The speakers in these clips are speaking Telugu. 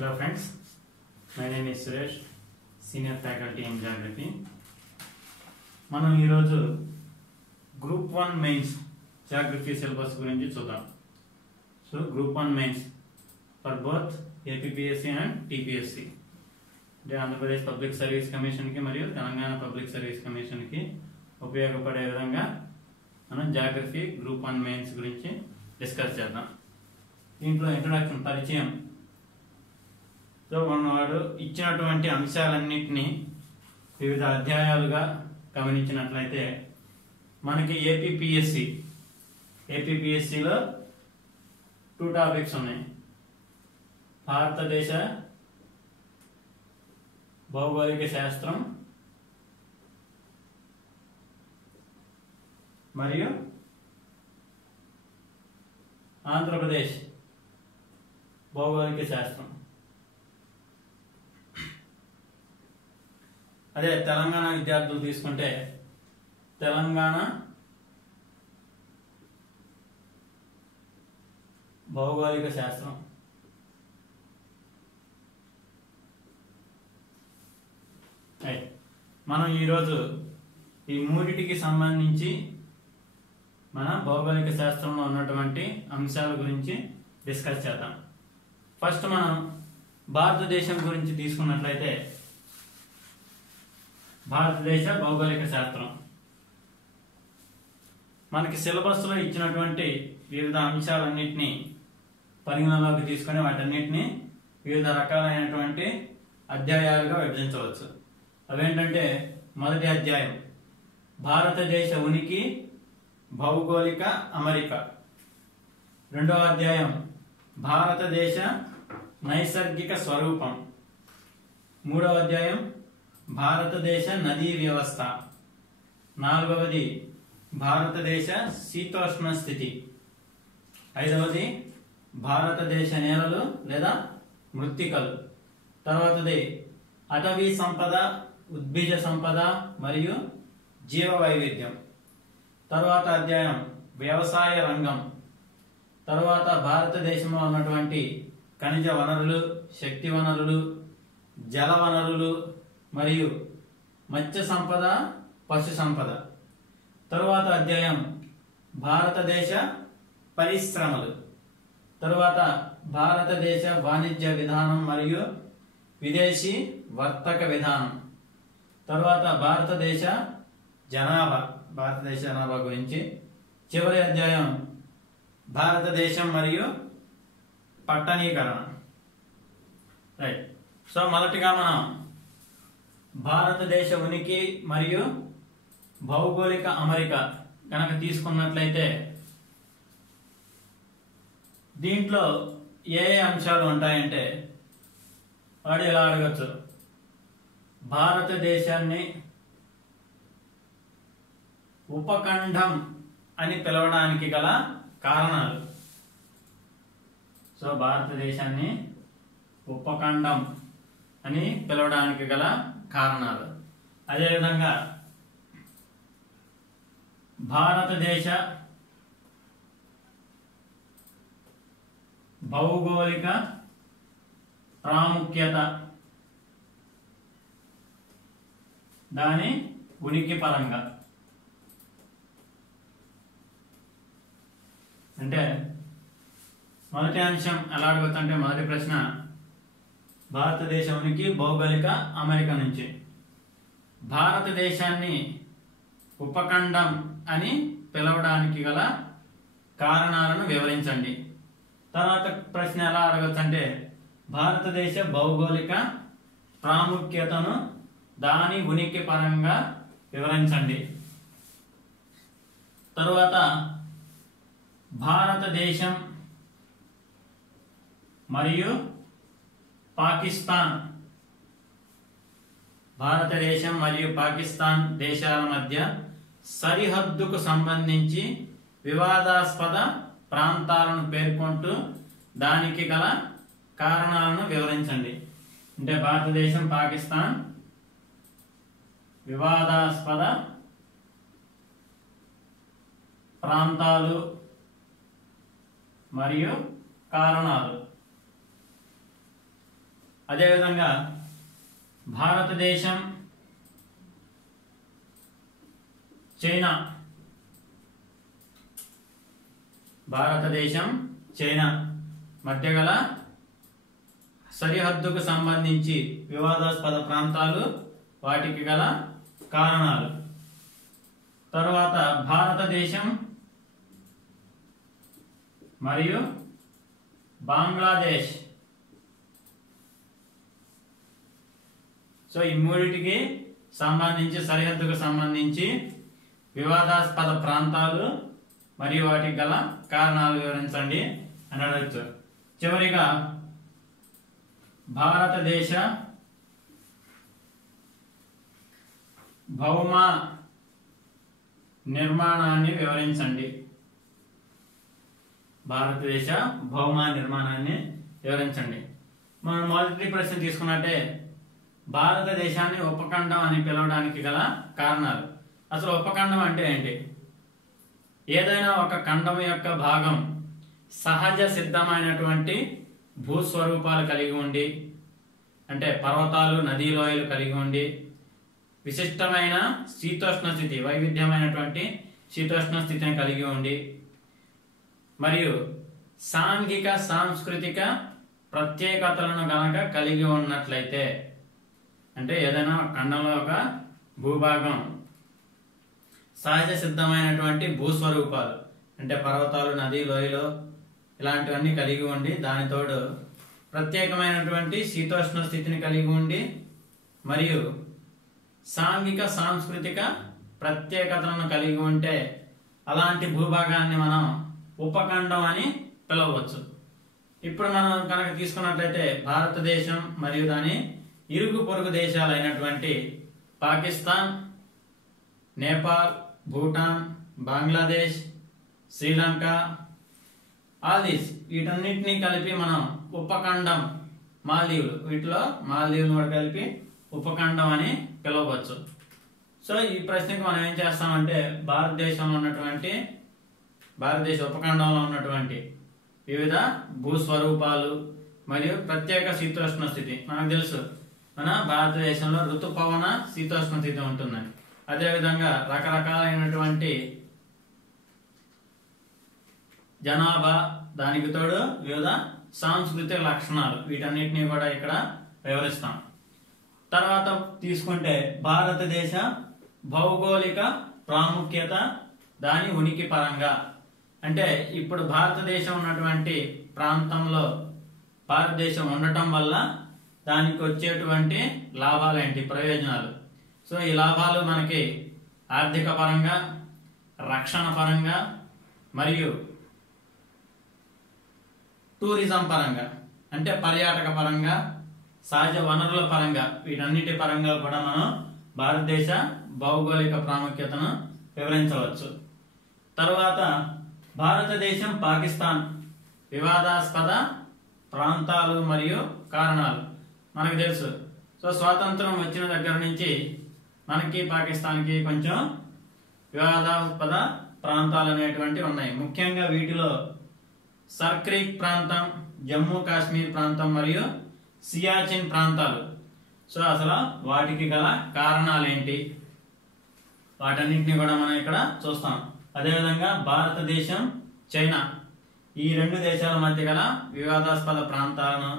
Hello friends, my name is Suresh, Senior Faculty in Geography. మనం ఈరోజు గ్రూప్ 1 మెయిన్స్ జాగ్రఫీ సిలబస్ గురించి చూద్దాం. So group 1 mains for both APPSC and TPSC అంటే ఆంధ్రప్రదేశ్ పబ్లిక్ సర్వీస్ కమిషన్కి మరియు తెలంగాణ పబ్లిక్ సర్వీస్ కమిషన్కి ఉపయోగపడే విధంగా మనం జాగ్రఫీ గ్రూప్ 1 మెయిన్స్ గురించి డిస్కస్ చేద్దాం. దీంట్లో ఇంట్రొడక్షన్ పరిచయం. సో వాడు ఇచ్చినటువంటి అంశాలన్నింటినీ వివిధ అధ్యాయాలుగా గమనించినట్లయితే మనకి ఏపీపీఎస్సీలో 2 టాపిక్స్ ఉన్నాయి. భారతదేశ భౌగోళిక శాస్త్రం మరియు ఆంధ్రప్రదేశ్ భౌగోళిక శాస్త్రం. అదే తెలంగాణ విద్యార్థులు తీసుకుంటే తెలంగాణ భౌగోళిక శాస్త్రం, మనం ఈరోజు ఈ మూడిటికి సంబంధించి మన భౌగోళిక శాస్త్రంలో ఉన్నటువంటి అంశాల గురించి డిస్కస్ చేద్దాం. ఫస్ట్ మనం భారతదేశం గురించి తీసుకున్నట్లయితే భారతదేశ భౌగోళిక శాస్త్రం మనకి సిలబస్లో ఇచ్చినటువంటి వివిధ అంశాలన్నింటినీ పరిగణలోకి తీసుకొని వాటన్నిటిని వివిధ రకాలైనటువంటి అధ్యాయాలుగా విభజించవచ్చు. అవేంటంటే మొదటి అధ్యాయం భారతదేశ ఉనికి భౌగోళిక అమరిక, రెండవ అధ్యాయం భారతదేశ నైసర్గిక స్వరూపం, మూడవ అధ్యాయం భారతదేశ నదీ వ్యవస్థ, నాలుగవది భారతదేశ శీతోష్ణ స్థితి, ఐదవది భారతదేశ నేలలు లేదా మృత్తికలు, తర్వాతది అటవీ సంపద, ఉద్భిజ సంపద మరియు జీవ వైవిధ్యం, తర్వాత అధ్యాయం వ్యవసాయ రంగం, తర్వాత భారతదేశంలో ఉన్నటువంటి ఖనిజ వనరులు, శక్తి వనరులు, జల వనరులు మరియు మత్స్య సంపద, పశు సంపద, తరువాత అధ్యాయం భారతదేశ పరిశ్రమలు, తరువాత భారతదేశ వాణిజ్య విధానం మరియు విదేశీ వర్తక విధానం, తరువాత భారతదేశ జనాభా గురించి, చివరి అధ్యాయం భారతదేశం మరియు పట్టణీకరణ. రైట్. సో మొదటిగా మనం భారతదేశ ఉనికి మరియు భౌగోళిక అమరిక కనుక తీసుకున్నట్లయితే దీంట్లో ఏ అంశాలు ఉంటాయంటే వాడు ఎలా అడగచ్చు, భారతదేశాన్ని ఉపఖండం అని పిలవడానికి గల కారణాలు. సో భారతదేశాన్ని ఉపఖండం అని పిలవడానికి గల కారణాలు. అదేవిధంగా భారతదేశ భౌగోళిక ప్రాముఖ్యత, దాని ఉనికి పరంగా. అంటే మొదటి అంశం ఎలా అడగొచ్చంటే మొదటి ప్రశ్న భారతదేశ ఉనికి భౌగోళిక అమరిక నుంచి భారతదేశాన్ని ఉపఖండం అని పిలవడానికి గల కారణాలను వివరించండి. తర్వాత ప్రశ్న ఎలా అడగచ్చంటే భారతదేశ భౌగోళిక ప్రాముఖ్యతను దాని ఉనికి పరంగా వివరించండి. తరువాత భారతదేశం మరియు పాకిస్తాన్, భారతదేశం మరియు పాకిస్తాన్ దేశాల మధ్య సరిహద్దుకు సంబంధించి వివాదాస్పద ప్రాంతాలను పేర్కొంటూ దానికి గల కారణాలను వివరించండి. అంటే భారతదేశం పాకిస్తాన్ వివాదాస్పద ప్రాంతాలు మరియు కారణాలు. అదేవిధంగా భారతదేశం, చైనా, భారతదేశం చైనా మధ్య గల సరిహద్దుకు సంబంధించి వివాదాస్పద ప్రాంతాలు, వాటికి గల కారణాలు. తరువాత భారతదేశం మరియు బంగ్లాదేశ్. సో ఈ మూడిటికి సంబంధించి సరిహద్దుకు సంబంధించి వివాదాస్పద ప్రాంతాలు మరియు వాటికి గల కారణాలు వివరించండి అని అడగచ్చు. చివరిగా భారతదేశ భౌమ నిర్మాణాన్ని వివరించండి. భారతదేశ భౌమ నిర్మాణాన్ని వివరించండి. మనం మొదటి ప్రశ్న తీసుకున్నట్టే భారతదేశాన్ని ఉపఖండం అని పిలవడానికి గల కారణాలు. అసలు ఉపఖండం అంటే ఏంటి? ఏదైనా ఒక ఖండం యొక్క భాగం సహజ సిద్ధమైనటువంటి భూస్వరూపాలు కలిగి ఉండి, అంటే పర్వతాలు, నదీ లోయలు కలిగి ఉండి, విశిష్టమైన శీతోష్ణ స్థితి, వైవిధ్యమైనటువంటి శీతోష్ణ స్థితిని కలిగి ఉండి, మరియు సాంఘిక సాంస్కృతిక ప్రత్యేకతలను గనక కలిగి ఉన్నట్లయితే, అంటే ఏదైనా ఖండంలో ఒక భూభాగం సహజ సిద్ధమైనటువంటి భూస్వరూపాలు, అంటే పర్వతాలు, నదీ లోయలు ఇలాంటివన్నీ కలిగి ఉండి, దానితోడు ప్రత్యేకమైనటువంటి శీతోష్ణ స్థితిని కలిగి ఉండి, మరియు సాంఘిక సాంస్కృతిక ప్రత్యేకతలను కలిగి ఉంటే అలాంటి భూభాగాన్ని మనం ఉపఖండం అని పిలవచ్చు. ఇప్పుడు మనం కనుక తీసుకున్నట్లయితే భారతదేశం మరియు దాని ఇరుగు పొరుగు దేశాలైనటువంటి పాకిస్తాన్, నేపాల్, భూటాన్, బంగ్లాదేశ్, శ్రీలంక, ఆదిస్, వీటన్నిటినీ కలిపి మనం ఉపఖండం, మాల్దీవులు, వీటిలో మాల్దీవులు కూడా కలిపి ఉపఖండం అని పిలవచ్చు. సో ఈ ప్రశ్నకు మనం ఏం చేస్తామంటే భారతదేశంలో ఉన్నటువంటి, భారతదేశ ఉపఖండంలో ఉన్నటువంటి వివిధ భూస్వరూపాలు మరియు ప్రత్యేక శీతోష్ణ స్థితి. మనకు తెలుసు మన భారతదేశంలో ఋతుపవన శీతోష్ణ స్థితి ఉంటుందని. అదేవిధంగా రకరకాలైనటువంటి జనాభా, దానికి తోడు వివిధ సాంస్కృతిక లక్షణాలు, వీటన్నిటిని కూడా ఇక్కడ వివరిస్తాం. తర్వాత తీసుకుంటే భారతదేశ భౌగోళిక ప్రాముఖ్యత, దాని ఉనికి పరంగా, అంటే ఇప్పుడు భారతదేశం ఉన్నటువంటి ప్రాంతంలో భారతదేశం ఉండటం వల్ల దానికి వచ్చేటువంటి లాభాలు ఏంటి, ప్రయోజనాలు. సో ఈ లాభాలు మనకి ఆర్థిక పరంగా, రక్షణ పరంగా మరియు టూరిజం పరంగా, అంటే పర్యాటక పరంగా, సహజ వనరుల పరంగా, వీటన్నిటి పరంగా కూడా మనం భారతదేశ భౌగోళిక ప్రాముఖ్యతను వివరించవచ్చు. తర్వాత భారతదేశం, పాకిస్తాన్ వివాదాస్పద ప్రాంతాలు మరియు కారణాలు. మనకు తెలుసు, సో స్వాతంత్రం వచ్చిన దగ్గర నుంచి మనకి పాకిస్తాన్కి కొంచెం వివాదాస్పద ప్రాంతాలు అనేటువంటివి ఉన్నాయి. ముఖ్యంగా వీటిలో సర్క్రీక్ ప్రాంతం, జమ్మూ కాశ్మీర్ ప్రాంతం మరియు సియాచిన్ ప్రాంతాలు. సో అసలు వాటికి గల కారణాలు ఏంటి, వాటన్నింటినీ కూడా మనం ఇక్కడ చూస్తాం. అదేవిధంగా భారతదేశం, చైనా, ఈ రెండు దేశాల మధ్య గల వివాదాస్పద ప్రాంతాలను,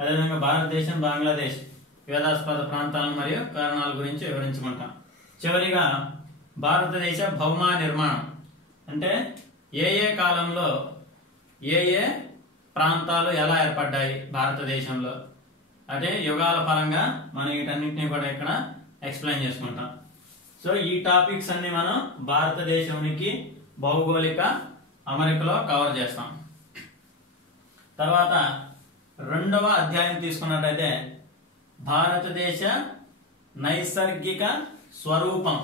అదేవిధంగా భారతదేశం, బంగ్లాదేశ్ వివాదాస్పద ప్రాంతాలను మరియు కారణాల గురించి వివరించుకుంటాం. చివరిగా భారతదేశ భౌమ నిర్మాణం, అంటే ఏ ఏ కాలంలో ఏ ఏ ప్రాంతాలు ఎలా ఏర్పడ్డాయి భారతదేశంలో, అదే యుగాల పరంగా మనం వీటన్నింటినీ కూడా ఇక్కడ ఎక్స్ప్లెయిన్ చేసుకుంటాం. సో ఈ టాపిక్స్ అన్ని మనం భారతదేశానికి భౌగోళిక అమరికలో కవర్ చేస్తాం. తర్వాత రెండవ అధ్యాయం తీసుకున్నట్లయితే భారతదేశ నైసర్గిక స్వరూపం.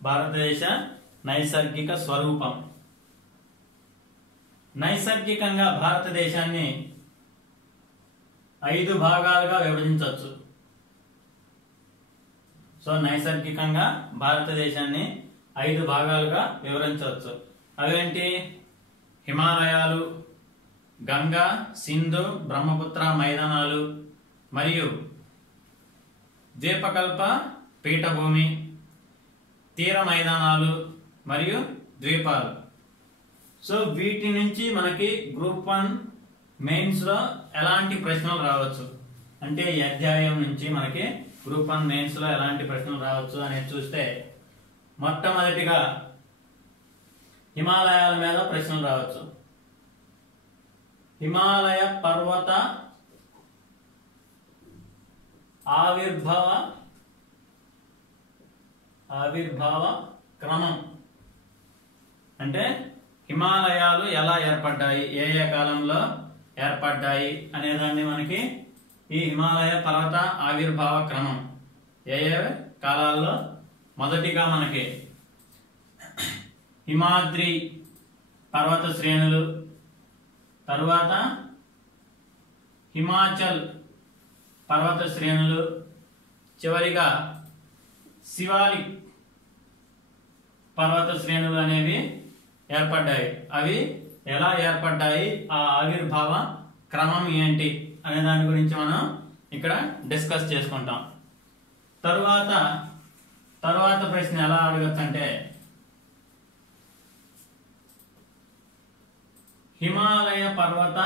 భారతదేశ నైసర్గిక స్వరూపం. నైసర్గికంగా భారతదేశాన్ని 5 భాగాలుగా విభజించవచ్చు. సో నైసర్గికంగా భారతదేశాన్ని 5 భాగాలుగా వివరించవచ్చు. అవేంటి? హిమాలయాలు, గంగా, సింధు, బ్రహ్మపుత్ర మైదానాలు, మరియు ద్వీపకల్ప పీఠభూమి, తీర మైదానాలు మరియు ద్వీపాలు. సో వీటి నుంచి మనకి గ్రూప్ 1 మెయిన్స్ లో ఎలాంటి ప్రశ్నలు రావచ్చు అంటే ఈ అధ్యాయం నుంచి మనకి గ్రూప్ 1 మెయిన్స్ లో ఎలాంటి ప్రశ్నలు రావచ్చు అనేది చూస్తే, మొట్టమొదటిగా హిమాలయాల మీద ప్రశ్నలు రావచ్చు. హిమాలయ పర్వత ఆవిర్భావ క్రమం అంటే హిమాలయాలు ఎలా ఏర్పడ్డాయి, ఏ ఏ కాలంలో ఏర్పడ్డాయి అనేదాన్ని మనకి ఈ హిమాలయ పర్వత ఆవిర్భావ క్రమం ఏ ఏ కాలాల్లో, మొదటిగా మనకి హిమాద్రి పర్వత శ్రేణులు, తరువాత హిమాచల్ పర్వత శ్రేణులు, చివరిగా శివాలిక్ పర్వత శ్రేణులు అనేవి ఏర్పడ్డాయి. అవి ఎలా ఏర్పడ్డాయి, ఆ ఆవిర్భావ క్రమం ఏంటి అనే దాని గురించి మనం ఇక్కడ డిస్కస్ చేసుకుంటాం. తరువాత ప్రశ్న ఎలా అడగచ్చు అంటే, హిమాలయ పర్వత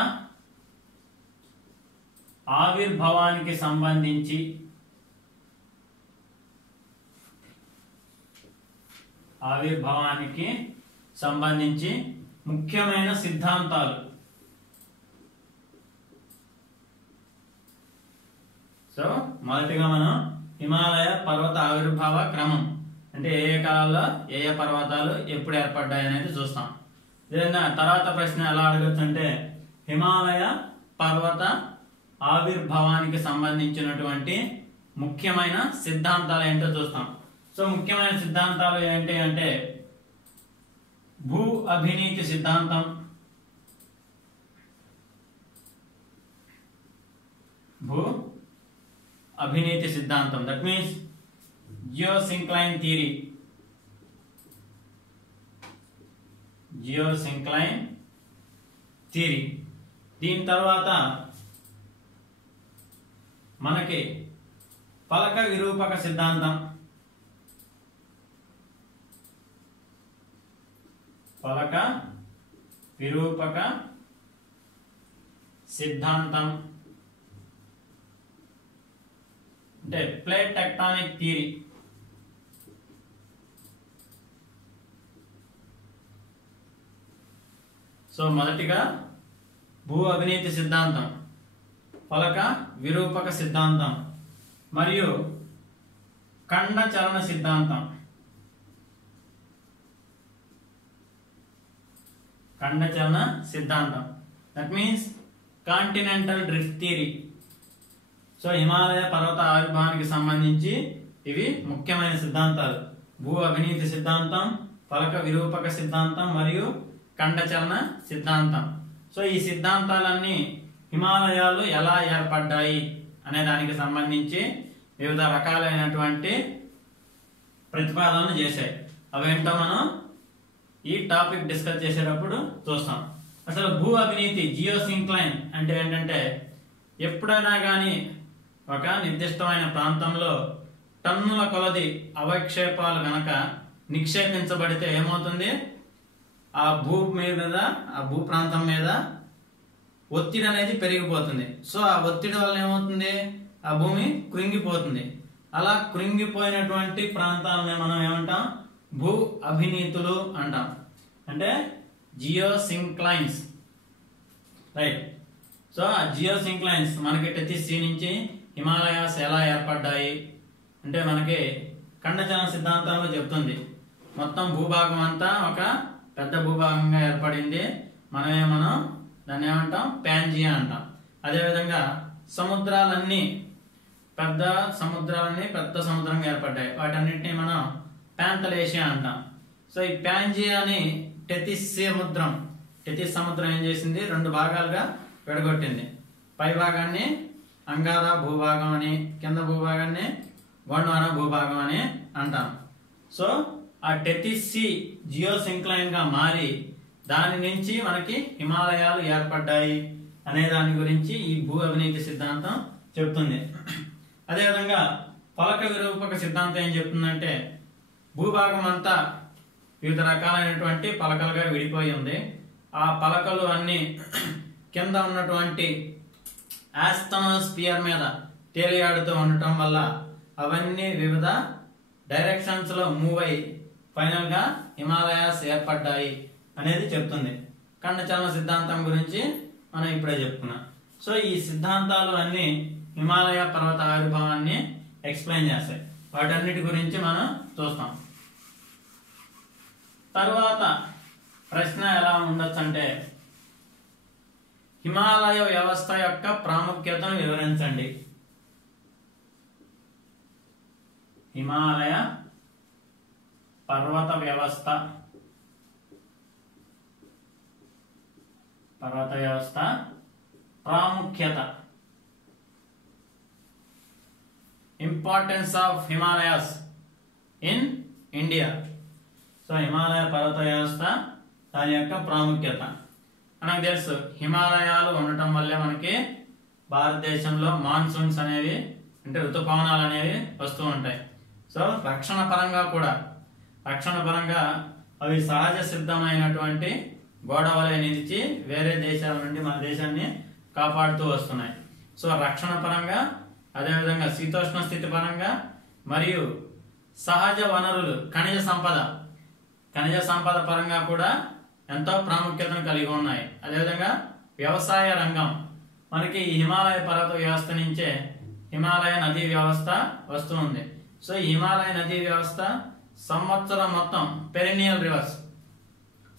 ఆవిర్భావానికి సంబంధించి ముఖ్యమైన సిద్ధాంతాలు. సో మొదటిగా మనం హిమాలయ పర్వత ఆవిర్భావ క్రమం అంటే ఏ ఏ కాలాల్లో ఏ ఏ పర్వతాలు ఎప్పుడు ఏర్పడ్డాయి అనేది చూస్తాం. తర్వాత ప్రశ్న ఎలా అడగచ్చు అంటే, హిమాలయ పర్వత ఆవిర్భావానికి సంబంధించినటువంటి ముఖ్యమైన సిద్ధాంతాలు ఏంటో చూస్తాం. సో ముఖ్యమైన సిద్ధాంతాలు ఏంటి అంటే, భూ అభినీతి సిద్ధాంతం, దట్ మీన్స్ జియోసింక్లైన్ థియరీ. దీని తర్వాత మనకి ఫలక విరూపక సిద్ధాంతం, అంటే ప్లేట్ టెక్టానిక్ థియరీ. సో మొదటిగా భూ అవినీతి సిద్ధాంతం, ఫలక విరూపక సిద్ధాంతం మరియు ఖండ చలన సిద్ధాంతం. That means continental drift theory. So Himalaya పర్వత ఆవిర్భావానికి సంబంధించి ఇవి ముఖ్యమైన సిద్ధాంతాలు: భూ అవినీతి సిద్ధాంతం, ఫలక విరూపక సిద్ధాంతం మరియు ఖండచలన సిద్ధాంతం. సో ఈ సిద్ధాంతాలన్నీ హిమాలయాలు ఎలా ఏర్పడ్డాయి అనే దానికి సంబంధించి వివిధ రకాలైనటువంటి ప్రతిపాదనలు చేశాయి. అవేంటో మనం ఈ టాపిక్ డిస్కస్ చేసేటప్పుడు చూస్తాం. అసలు భూ అవినీతి జియోసింక్లైన్ అంటే ఏంటంటే, ఎప్పుడైనా కానీ ఒక నిర్దిష్టమైన ప్రాంతంలో టన్నుల కొలది అవక్షేపాలు గనక నిక్షేపించబడితే ఏమవుతుంది, ఆ భూ ప్రాంతం మీద ఒత్తిడి అనేది పెరిగిపోతుంది. సో ఆ ఒత్తిడి వల్ల ఏమవుతుంది, ఆ భూమి కృంగిపోతుంది. అలా కృంగిపోయినటువంటి ప్రాంతాలని మనం ఏమంటాం, భూ అభినీతులు అంటాం, అంటే జియోసింక్లైన్స్, రైట్. సో ఆ జియోసింక్లైన్స్ మనకి టెథిస్ సీ నుంచి హిమాలయాస్ ఎలా ఏర్పడ్డాయి అంటే మనకి ఖండచలన సిద్ధాంతంలో చెప్తుంది. మొత్తం భూభాగం అంతా ఒక పెద్ద భూభాగంగా ఏర్పడింది. మనం దాన్ని ఏమంటాం, ప్యాంజియా అంటాం. అదేవిధంగా పెద్ద సముద్రంగా ఏర్పడ్డాయి. వాటన్నిటిని మనం ప్యాంతలేషియా అంటాం. సో ఈ ప్యాంజియాని టెథిస్ సముద్రం ఏం చేసింది, 2 భాగాలుగా విడగొట్టింది. పై భాగాన్ని అంగారా భూభాగం అని, కింద భూభాగాన్ని గోండ్వానా భూభాగం అని అంటాం. సో ఆ టెథిస్ సీ జియోసింక్లైన్ గా మారి దాని నుంచి మనకి హిమాలయాలు ఏర్పడ్డాయి అనే దాని గురించి ఈ భూ అవినీతి సిద్ధాంతం చెప్తుంది. అదేవిధంగా పలక విరూపక సిద్ధాంతం ఏం చెప్తుందంటే భూభాగం అంతా వివిధ రకాలైనటువంటి పలకలుగా విడిపోయి ఉంది. ఆ పలకలు అన్ని కింద ఉన్నటువంటి ఆస్టనోస్ఫియర్ మీద తేలియాడుతూ ఉండటం వల్ల అవన్నీ వివిధ డైరెక్షన్స్ లో మూవ్ అయి ఫైనల్ గా హిమాలయాస్ ఏర్పడ్డాయి అనేది చెప్తుంది. ఖండచలన సిద్ధాంతం గురించి మనం ఇప్పుడే చెప్పుకున్నాం. సో ఈ సిద్ధాంతాలు అన్ని హిమాలయ పర్వత ఆవిర్భావాన్ని ఎక్స్ప్లెయిన్ చేస్తాయి. వాటన్నిటి గురించి మనం చూస్తాం. తర్వాత ప్రశ్న ఎలా ఉండొచ్చు అంటే హిమాలయ వ్యవస్థ యొక్క ప్రాముఖ్యతను వివరించండి. హిమాలయ పర్వత వ్యవస్థ ప్రాముఖ్యత, importance of Himalayas in India. So Himalaya పర్వత వ్యవస్థ దాని యొక్క ప్రాముఖ్యత మనకు తెలుసు. హిమాలయాలు ఉండటం వల్లే మనకి భారతదేశంలో మాన్సూన్స్ అనేవి అంటే ఋతుపవనాలు అనేవి వస్తూ ఉంటాయి. సో రక్షణ పరంగా అవి సహజ సిద్ధమైనటువంటి గోడవలే నిలిచి వేరే దేశాల నుండి మన దేశాన్ని కాపాడుతూ వస్తున్నాయి. సో రక్షణ పరంగా, అదేవిధంగా శీతోష్ణ స్థితి పరంగా మరియు సహజ వనరులు ఖనిజ సంపద పరంగా కూడా ఎంతో ప్రాముఖ్యతను కలిగి ఉన్నాయి. అదేవిధంగా వ్యవసాయ రంగం మనకి ఈ హిమాలయ పర్వత వ్యవస్థ నుంచే హిమాలయ నదీ వ్యవస్థ వస్తూ ఉంది. సో ఈ హిమాలయ నదీ వ్యవస్థ సంవత్సరం మొత్తం పెరినియల్ రివర్స్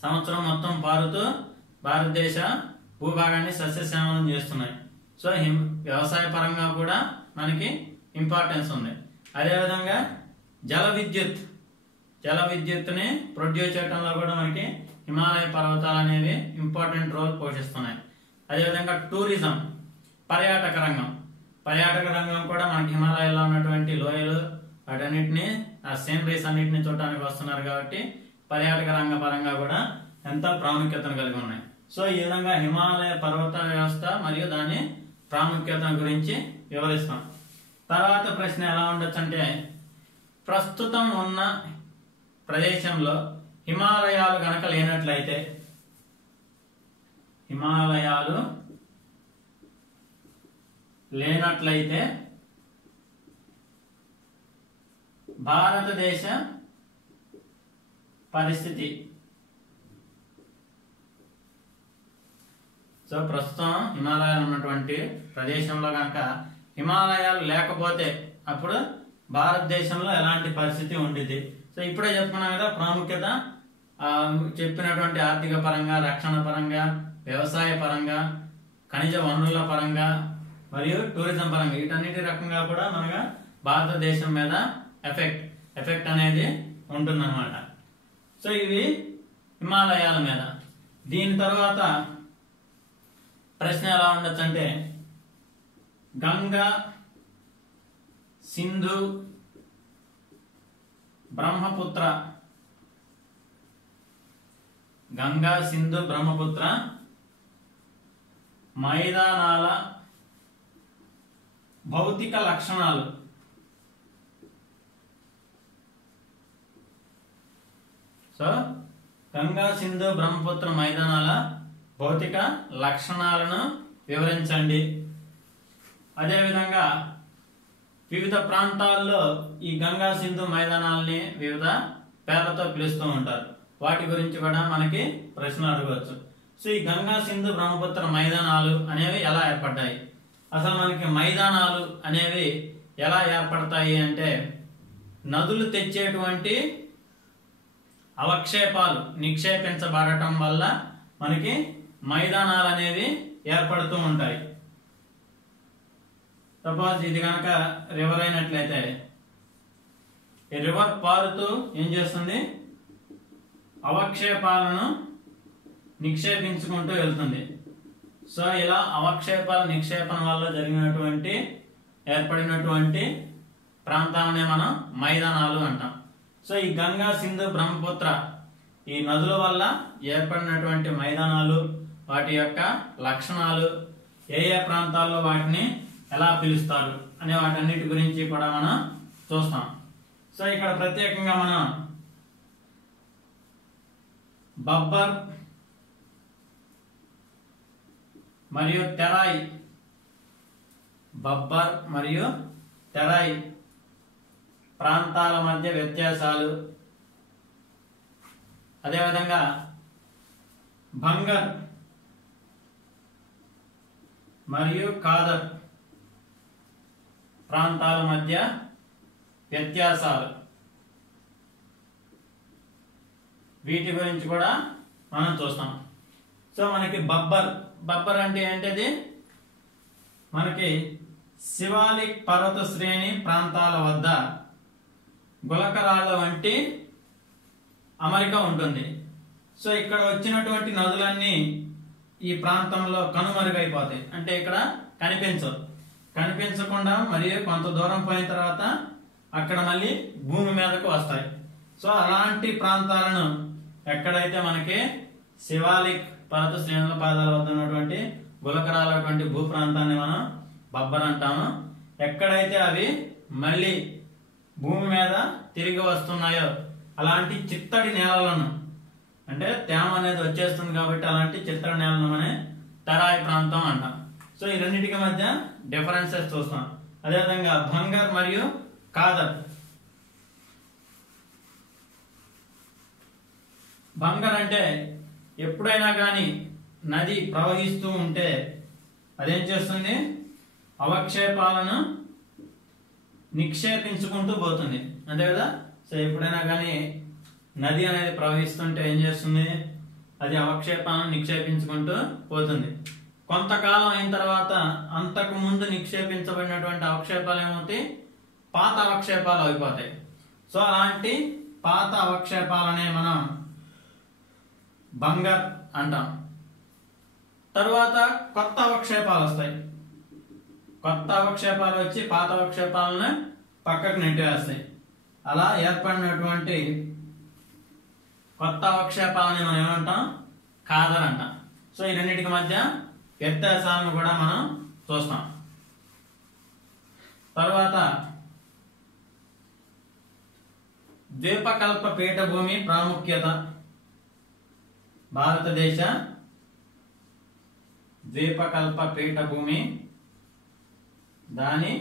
సంవత్సరం మొత్తం పారుతూ భారతదేశ భూభాగాన్ని సస్యశ్యామలం చేస్తున్నాయి. సో వ్యవసాయ పరంగా కూడా మనకి ఇంపార్టెన్స్ ఉంది. అదేవిధంగా జల విద్యుత్ని ప్రొడ్యూస్ చేయడంలో కూడా మనకి హిమాలయ పర్వతాలు అనేవి ఇంపార్టెంట్ రోల్ పోషిస్తున్నాయి. అదేవిధంగా టూరిజం, పర్యాటక రంగం కూడా మనకి హిమాలయాల్లో ఉన్నటువంటి లోయలు వాటన్నిటిని ఆ సీనరీస్ అన్నిటిని చూడటానికి వస్తున్నారు కాబట్టి పర్యాటక రంగ పరంగా కూడా ఎంతో ప్రాముఖ్యతను కలిగి ఉన్నాయి. సో ఈ విధంగా హిమాలయ పర్వత వ్యవస్థ మరియు దాని ప్రాముఖ్యత గురించి వివరిస్తాం. తర్వాత ప్రశ్న ఎలా ఉండొచ్చు అంటే ప్రస్తుతం ఉన్న ప్రదేశంలో హిమాలయాలు గనక లేనట్లయితే భారతదేశ పరిస్థితి. సో ప్రస్తుతం హిమాలయాలు ఉన్నటువంటి ప్రదేశంలో కనుక హిమాలయాలు లేకపోతే అప్పుడు భారతదేశంలో ఎలాంటి పరిస్థితి ఉండేది. సో ఇప్పుడే చెప్పుకున్నాం కదా ప్రాముఖ్యత, చెప్పినటువంటి ఆర్థిక పరంగా, రక్షణ పరంగా, వ్యవసాయ పరంగా, ఖనిజ వనరుల పరంగా మరియు టూరిజం పరంగా వీటన్నిటి రకంగా కూడా మనగా భారతదేశం మీద ఎఫెక్ట్ అనేది ఉంటుందన్నమాట. సో ఇవి హిమాలయాల మీద. దీని తర్వాత ప్రశ్న ఎలా ఉండొచ్చు అంటే గంగా, సింధు, బ్రహ్మపుత్ర మైదానాల భౌతిక లక్షణాలు. సో గంగా, సింధు, బ్రహ్మపుత్ర మైదానాల భౌతిక లక్షణాలను వివరించండి. అదేవిధంగా వివిధ ప్రాంతాల్లో ఈ గంగా, సింధు మైదానాలని వివిధ పేర్లతో పిలుస్తూ ఉంటారు. వాటి గురించి కూడా మనకి ప్రశ్నలు అడగవచ్చు. సో ఈ గంగా, సింధు, బ్రహ్మపుత్ర మైదానాలు అనేవి ఎలా ఏర్పడ్డాయి? అసలు మనకి మైదానాలు అనేవి ఎలా ఏర్పడతాయి అంటే నదులు తెచ్చేటువంటి అవక్షేపాలు నిక్షేపించబడటం వల్ల మనకి మైదానాలు అనేవి ఏర్పడుతూ ఉంటాయి. సపోజ్ ఇది కనుక రివర్ అయినట్లయితే ఈ రివర్ పారుతూ ఏం చేస్తుంది? అవక్షేపాలను నిక్షేపించుకుంటూ వెళ్తుంది. సో ఇలా అవక్షేపాల నిక్షేపణ వల్ల ఏర్పడినటువంటి ప్రాంతాలనే మనం మైదానాలు అంటాం. సో ఈ గంగా, సింధు, బ్రహ్మపుత్ర ఈ నదుల వల్ల ఏర్పడినటువంటి మైదానాలు, వాటి యొక్క లక్షణాలు, ఏ ఏ ప్రాంతాల్లో వాటిని ఎలా పిలుస్తారు అనే వాటన్నిటి గురించి కూడా మనం చూస్తాం. సో ఇక్కడ ప్రత్యేకంగా మనం బబ్బర్ మరియు తెరాయి, బబ్బర్ మరియు తెరాయి ప్రాంతాల మధ్య వ్యత్యాసాలు, అదేవిధంగా భంగర్ మరియు కాదర్ ప్రాంతాల మధ్య వ్యత్యాసాలు, వీటి గురించి కూడా మనం చూస్తాం. సో మనకి బబ్బర్ అంటే ఏంటిది? మనకి శివాలిక్ పర్వత శ్రేణి ప్రాంతాల వద్ద గులకరాళ్ళ వంటి అమరిక ఉంటుంది. సో ఇక్కడ వచ్చినటువంటి నదులన్నీ ఈ ప్రాంతంలో కనుమరుగైపోతాయి. అంటే ఇక్కడ కనిపించకుండా మరియు కొంత దూరం పోయిన తర్వాత అక్కడ మళ్ళీ భూమి మీదకు వస్తాయి. సో అలాంటి ప్రాంతాలను ఎక్కడైతే మనకి శివాలిక్ పర్వత శ్రేణుల పాదాల వద్ద ఉన్నటువంటి గులకరాలటువంటి భూ ప్రాంతాన్ని మనం బబ్బర్ అంటాము. ఎక్కడైతే అవి మళ్ళీ భూమి మీద తిరిగి వస్తున్నాయో అలాంటి చిత్తడి నేలలను, అంటే తేమ అనేది వచ్చేస్తుంది కాబట్టి అలాంటి చిత్తడి నేలను మనం తెరాయి ప్రాంతం అంటాం. సో ఈ రెండింటికి మధ్య డిఫరెన్సెస్ చూస్తాం. అదేవిధంగా భంగర్ మరియు కాదర్. భంగర్ అంటే ఎప్పుడైనా కానీ నది ప్రవహిస్తూ ఉంటే అదేం చేస్తుంది? అవక్షేపాలను నిక్షేపించుకుంటూ పోతుంది, అంతే కదా. సో ఎప్పుడైనా కానీ నది అనేది ప్రవహిస్తుంటే ఏం చేస్తుంది? అది అవక్షేపాలను నిక్షేపించుకుంటూ పోతుంది. కొంతకాలం అయిన తర్వాత అంతకు ముందు నిక్షేపించబడినటువంటి అవక్షేపాలు ఏమవుతాయి? పాత అవక్షేపాలు అయిపోతాయి. సో అలాంటి పాత అవక్షేపాలనే మనం భంగర్ అంటాం. తరువాత కొత్త అవక్షేపాలు వస్తాయి. కొత్త అవక్షేపాలు వచ్చి పాత అవక్షేపాలను పక్కకు నెట్టివేస్తాయి. అలా ఏర్పడినటువంటి కొత్త అవక్షేపాలని మనం ఏమంటాం? కాదర్ అంటాం. సో ఈ రెండింటికి మధ్య వ్యత్యాసాలను కూడా మనం చూస్తాం. తర్వాత ద్వీపకల్ప పీఠభూమి ప్రాముఖ్యత. భారతదేశ ద్వీపకల్ప పీఠభూమి, దాని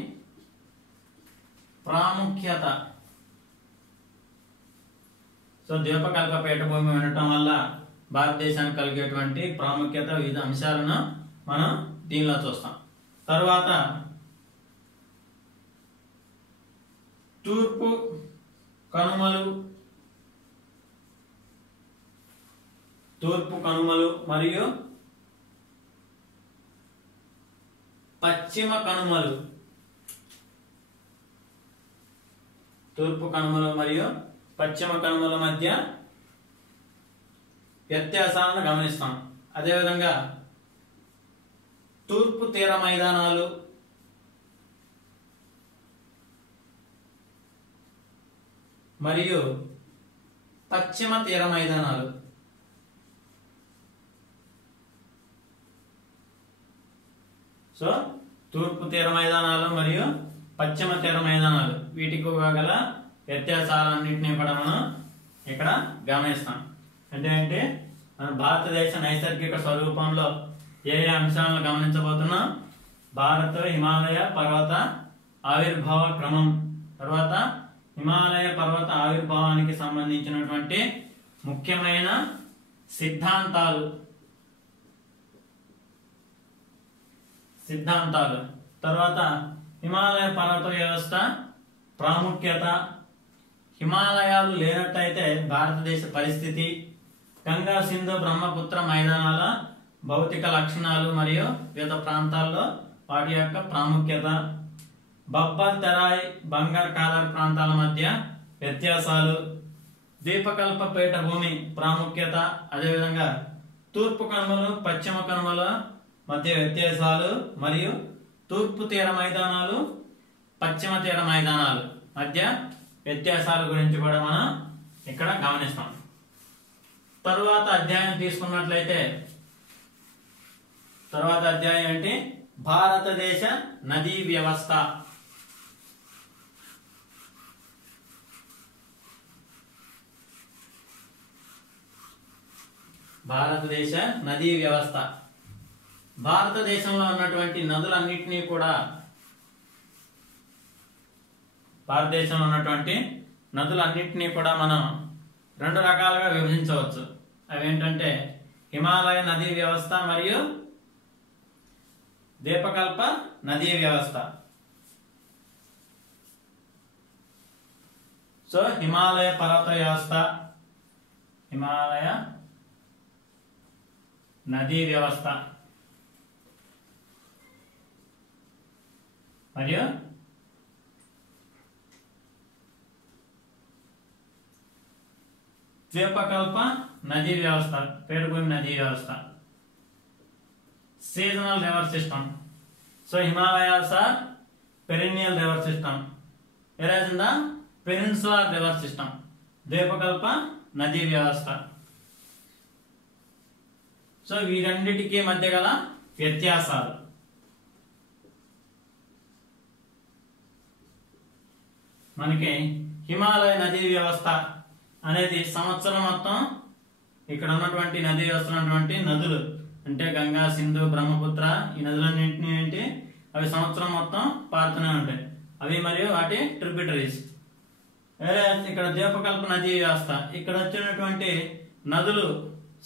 ప్రాముఖ్యత. సో ద్వీపకల్ప పీఠభూమి ఉండటం వల్ల భారతదేశానికి కలిగేటువంటి ప్రాముఖ్యత, వివిధ అంశాలను మనం దీనిలో చూస్తాం. తర్వాత తూర్పు కనుమలు మరియు పశ్చిమ కనుమలు. తూర్పు కనుమలు మరియు పశ్చిమ కనుమల మధ్య వ్యత్యాసాలను గమనిస్తాం. అదేవిధంగా తూర్పు తీర మైదానాలు మరియు పశ్చిమ తీర మైదానాలు. సో తూర్పు తీర మైదానాలు మరియు పశ్చిమ తీర మైదానాలు, వీటికి గల వ్యత్యాసాలన్నింటినీ కూడా మనం ఇక్కడ గమనిస్తాం. అంటే మన భారతదేశ నైసర్గిక స్వరూపంలో ఏ ఏ అంశాలను గమనించబోతున్నాం? భారత హిమాలయ పర్వత ఆవిర్భావ క్రమం, తర్వాత హిమాలయ పర్వత ఆవిర్భావానికి సంబంధించినటువంటి ముఖ్యమైన సిద్ధాంతాలు, తర్వాత హిమాలయ పర్వత వ్యవస్థ ప్రాముఖ్యత, హిమాలయాలు లేనట్టయితే భారతదేశ పరిస్థితి, గంగా, సింధు, బ్రహ్మపుత్ర మైదానాల భౌతిక లక్షణాలు మరియు వివిధ ప్రాంతాల్లో వాటి యొక్క ప్రాముఖ్యత, బబ్బర్, తెరాయి, భంగర్, కాదర్ ప్రాంతాల మధ్య వ్యత్యాసాలు, ద్వీపకల్ప పీఠభూమి ప్రాముఖ్యత, అదేవిధంగా తూర్పు కనుమలు పశ్చిమ కనుమల మధ్య వ్యత్యాసాలు మరియు తూర్పు తీర మైదానాలు పశ్చిమ తీర మైదానాలు మధ్య వ్యత్యాసాల గురించి కూడా మనం ఇక్కడ గమనిస్తాం. తరువాత అధ్యాయం తీసుకున్నట్లయితే తరువాత అధ్యాయం ఏంటి? భారతదేశ నదీ వ్యవస్థ. భారతదేశ నదీ వ్యవస్థ. భారతదేశంలో ఉన్నటువంటి నదులన్నింటినీ కూడా మనం రెండు రకాలుగా విభజించవచ్చు. అవేంటంటే హిమాలయ నదీ వ్యవస్థ మరియు ద్వీపకల్ప నదీ వ్యవస్థ. సో హిమాలయ పర్వత వ్యవస్థ, హిమాలయ నదీ వ్యవస్థ మరియు ద్వీపకల్ప నదీ వ్యవస్థ, పేరుభూమి నదీ వ్యవస్థ. Seasonal river system. So Himalayas are perennial river system, whereas in the peninsular river system, Dwepakalpa నదీ వ్యవస్థ. సో వీరన్నిటికీ మధ్య గల వ్యత్యాసాలు. మనకి హిమాలయ నదీ వ్యవస్థ అనేది సంవత్సరం మొత్తం ఇక్కడ ఉన్నటువంటి నదీ వ్యవస్థ ఉన్నటువంటి నదులు అంటే గంగా, సింధు, బ్రహ్మపుత్ర ఈ నదులన్నింటినీ ఏంటి అవి సంవత్సరం మొత్తం పారుతూనే ఉంటాయి. అవి మరియు వాటి ట్రిబ్యూటరీస్. వేరే ఇక్కడ ద్వీపకల్ప నదీ వ్యవస్థ, ఇక్కడ వచ్చినటువంటి నదులు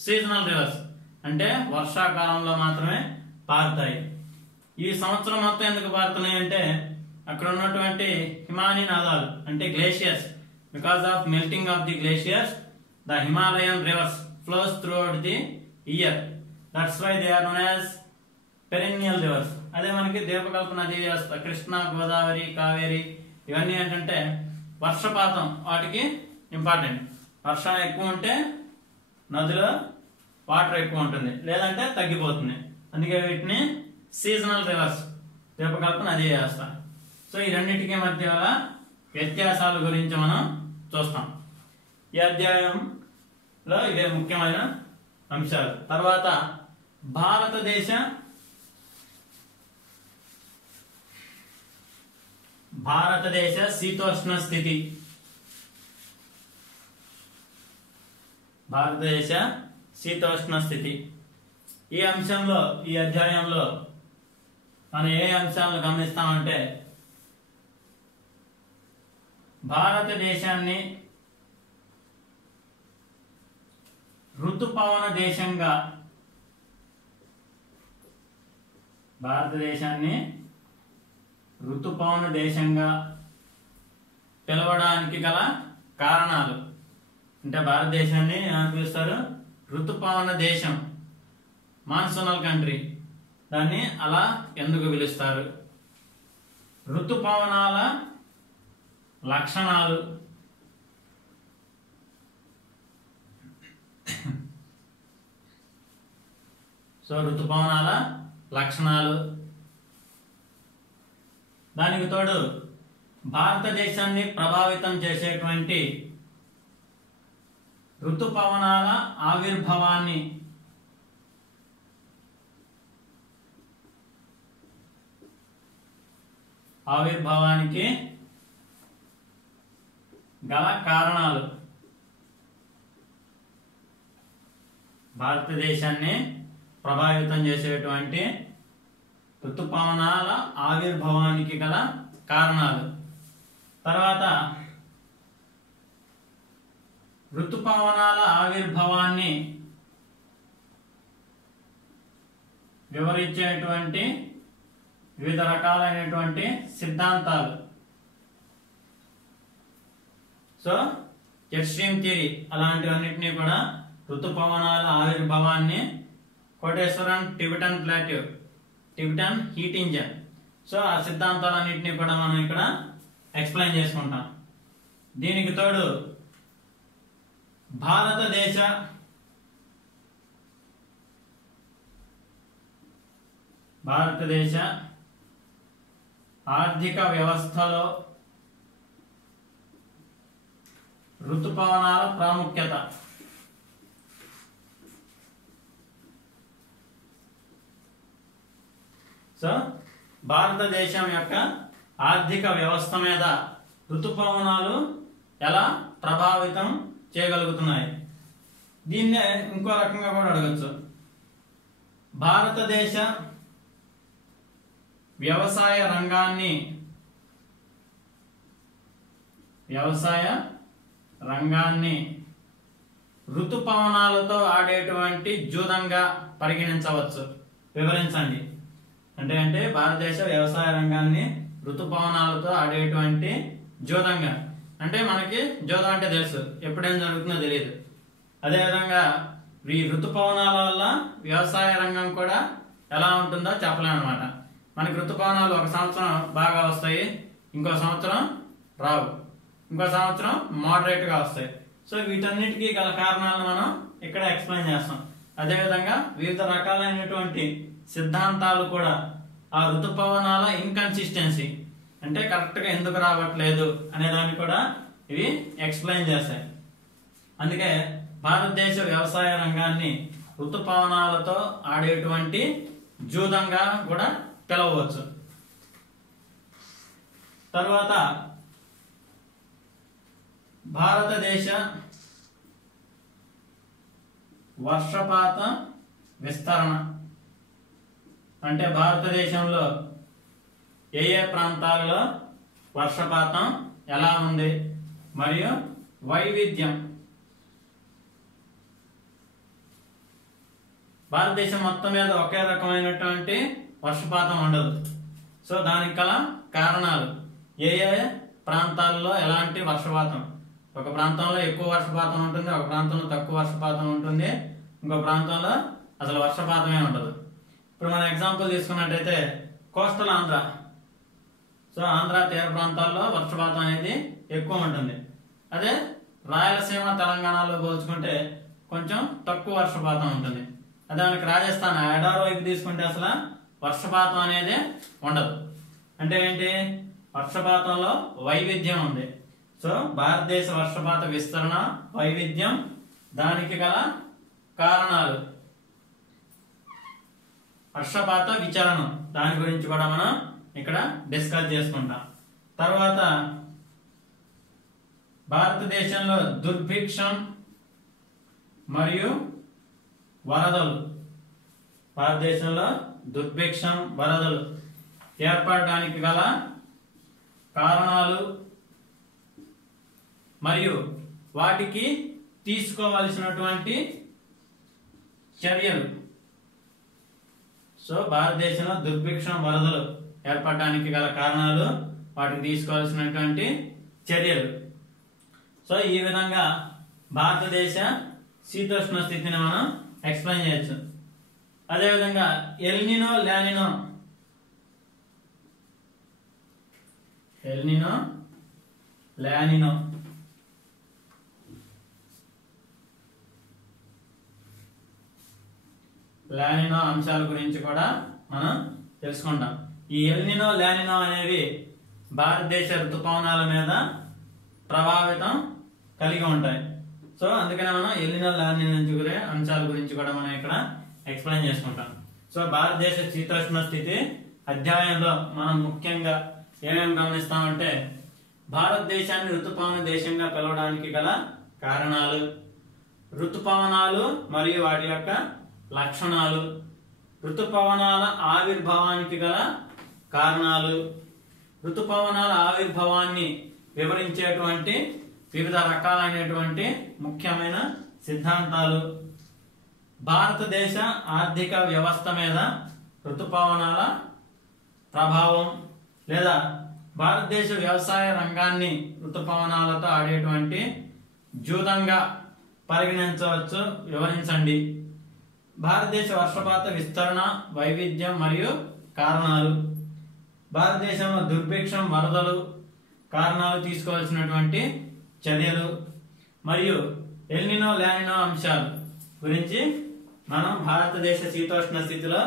సీజనల్ రివర్స్ అంటే వర్షాకాలంలో మాత్రమే పారుతాయి. ఈ సంవత్సరం మొత్తం ఎందుకు పారుతున్నాయి అంటే అక్కడ ఉన్నటువంటి హిమానీ నదాలు అంటే glaciers, because of melting of the glaciers the Himalayan rivers flows throughout the year. That's why they are known as perennial rivers. అదే మనకి ద్వీపకల్ప నదీ వ్యవస్థ కృష్ణ, గోదావరి, కావేరి ఇవన్నీ ఏంటంటే వర్షపాతం వాటికి ఇంపార్టెంట్. వర్షం ఎక్కువ ఉంటే నదిలో వాటర్ ఎక్కువ ఉంటుంది, లేదంటే తగ్గిపోతుంది. అందుకే వీటిని సీజనల్ రివర్స్, ద్వీపకల్ప నదీ వ్యవస్థ. సో ఈ రెండింటికి మధ్య గల వ్యత్యాసాల గురించి మనం చూస్తాం ఈ అధ్యాయంలో. ఇదే ముఖ్యమైన అంశాలు. తర్వాత భారతదేశ శీతోష్ణ స్థితి. భారతదేశ శీతోష్ణ స్థితి ఈ అంశంలో, ఈ అధ్యాయంలో మనం ఏ అంశాలను గమనిస్తామంటే భారతదేశాన్ని ఋతుపవన దేశంగా, భారతదేశాన్ని ఋతుపవన దేశంగా పిలవడానికి గల కారణాలు. అంటే భారతదేశాన్ని ఏమని పిలుస్తారు? ఋతుపవన దేశం, మాన్సూనల్ కంట్రీ. దాన్ని అలా ఎందుకు పిలుస్తారు? ఋతుపవనాల లక్షణాలు, సో ఋతుపవనాల లక్షణాలు, దానికి తోడు భారతదేశాన్ని ప్రభావితం చేసేటువంటి ఋతుపవనాల ఆవిర్భావాన్ని, ఆవిర్భావానికి గల కారణాలు. భారతదేశాన్ని ప్రభావితం చేసేటువంటి ఋతుపవనాల ఆవిర్భావానికి గల కారణాలు. తర్వాత ఋతుపవనాల ఆవిర్భావాన్ని వివరించేటువంటి వివిధ రకాలైనటువంటి సిద్ధాంతాలు. సో జెట్ స్ట్రీమ్ థియరీ అలాంటివన్నిటినీ కూడా ఋతుపవనాల ఆవిర్భావాన్ని, Koteswaran Tibetan plateau, Tibetan heat engine. So ఆ సిద్ధాంతాలన్నింటినీ కూడా మనం ఇక్కడ ఎక్స్ప్లెయిన్ చేసుకుంటాం. దీనికి తోడు భారతదేశ ఆర్థిక వ్యవస్థలో ఋతుపవనాల ప్రాముఖ్యత. సో భారతదేశం యొక్క ఆర్థిక వ్యవస్థ మీద ఋతుపవనాలు ఎలా ప్రభావితం చేయగలుగుతున్నాయి? దీన్నే ఇంకో రకంగా కూడా అడగచ్చు. భారతదేశ వ్యవసాయ రంగాన్ని ఋతుపవనాలతో ఆడేటువంటి జూదంగా పరిగణించవచ్చు. వివరించండి. అంటే భారతదేశ వ్యవసాయ రంగాన్ని ఋతుపవనాలతో ఆడేటువంటి జూదంగా. అంటే మనకి జూదం అంటే తెలుసు, ఎప్పుడేం జరుగుతుందో తెలియదు. అదేవిధంగా ఈ ఋతుపవనాల వల్ల వ్యవసాయ రంగం కూడా ఎలా ఉంటుందో చెప్పలేము అనమాట. మనకి ఋతుపవనాలు ఒక సంవత్సరం బాగా వస్తాయి, ఇంకో సంవత్సరం రావు, ఇంకో సంవత్సరం మోడరేట్ గా వస్తాయి. సో వీటన్నిటికీ గల కారణాలను మనం ఇక్కడ ఎక్స్ప్లెయిన్ చేస్తాం. అదేవిధంగా వివిధ రకాలైనటువంటి సిద్ధాంతాలు కూడా ఆ ఋతుపవనాల ఇన్కన్సిస్టెన్సీ అంటే కరెక్ట్ గా ఎందుకు రావట్లేదు అనే దాన్ని కూడా ఇవి ఎక్స్ప్లెయిన్ చేస్తాయి. అందుకే భారతదేశ వ్యవసాయ రంగాన్ని ఋతుపవనాలతో ఆడేటువంటి జూదంగా కూడా పిలవవచ్చు. తర్వాత భారతదేశ వర్షపాత విస్తరణ. అంటే భారతదేశంలో ఏ ఏ ప్రాంతాలలో వర్షపాతం ఎలా ఉంది మరియు వైవిధ్యం. భారతదేశం మొత్తం మీద ఒకే రకమైనటువంటి వర్షపాతం ఉండదు. సో దానికి గల కారణాలు, ఏ ఏ ప్రాంతాల్లో ఎలాంటి వర్షపాతం, ఒక ప్రాంతంలో ఎక్కువ వర్షపాతం ఉంటుంది, ఒక ప్రాంతంలో తక్కువ వర్షపాతం ఉంటుంది, ఇంకో ప్రాంతంలో అసలు వర్షపాతమే ఉండదు. ఇప్పుడు మన ఎగ్జాంపుల్ తీసుకున్నట్టయితే కోస్టల్ ఆంధ్ర. సో ఆంధ్ర తీర ప్రాంతాల్లో వర్షపాతం అనేది ఎక్కువ ఉంటుంది. అదే రాయలసీమ తెలంగాణలో పోల్చుకుంటే కొంచెం తక్కువ వర్షపాతం ఉంటుంది. అదే మనకి రాజస్థాన్ ఎడారి వైపు తీసుకుంటే అసలు వర్షపాతం అనేది ఉండదు. అంటే ఏంటి? వర్షపాతంలో వైవిధ్యం ఉంది. సో భారతదేశ వర్షపాత విస్తరణ, వైవిధ్యం, దానికి గల కారణాలు, వర్షపాత విచరణం, దాని గురించి కూడా మనం ఇక్కడ డిస్కస్ చేసుకుంటాం. తర్వాత భారతదేశంలో దుర్భిక్షం మరియు వరదలు. భారతదేశంలో దుర్భిక్షం, వరదలు ఏర్పడడానికి గల కారణాలు మరియు వాటికి తీసుకోవలసినటువంటి చర్యలు. సో భారతదేశంలో దుర్భిక్షం, వరదలు ఏర్పడడానికి గల కారణాలు, వాటికి తీసుకోవాల్సినటువంటి చర్యలు. సో ఈ విధంగా భారతదేశ శీతోష్ణ స్థితిని మనం ఎక్స్ప్లెయిన్ చేయొచ్చు. అదేవిధంగా El Niño, La Nina. El Niño, La Nina La Nina అంశాల గురించి కూడా మనం తెలుసుకుంటాం. ఈ ఎల్నినో, లానినో అనేవి భారతదేశ ఋతుపవనాల మీద ప్రభావితం కలిగి ఉంటాయి. సో అందుకనే మనం ఎల్నినో, లానినో అంశాల గురించి కూడా మనం ఇక్కడ ఎక్స్ప్లెయిన్ చేసుకుంటాం. సో భారతదేశ శీతోష్ణ స్థితి అధ్యాయంలో మనం ముఖ్యంగా ఏమేమి గమనిస్తామంటే, భారతదేశాన్ని ఋతుపవన దేశంగా పిలవడానికి గల కారణాలు, ఋతుపవనాలు మరియు వాటి యొక్క లక్షణాలు, ఋతుపవనాల ఆవిర్భావానికి గల కారణాలు, ఋతుపవనాల ఆవిర్భావాన్ని వివరించేటువంటి వివిధ రకాలైనటువంటి ముఖ్యమైన సిద్ధాంతాలు, భారతదేశ ఆర్థిక వ్యవస్థ మీద ఋతుపవనాల ప్రభావం లేదా భారతదేశ వ్యవసాయ రంగాన్ని ఋతుపవనాలతో ఆడేటువంటి జూదంగా పరిగణించవచ్చు, వివరించండి. భారతదేశ వర్షపాత విస్తరణ, వైవిధ్యం మరియు కారణాలు, భారతదేశంలో దుర్భిక్షం, వరదలు, కారణాలు, తీసుకోవాల్సినటువంటి చర్యలు మరియు ఎల్నినో, లానినో అంశాలు గురించి మనం భారతదేశ శీతోష్ణ స్థితిలో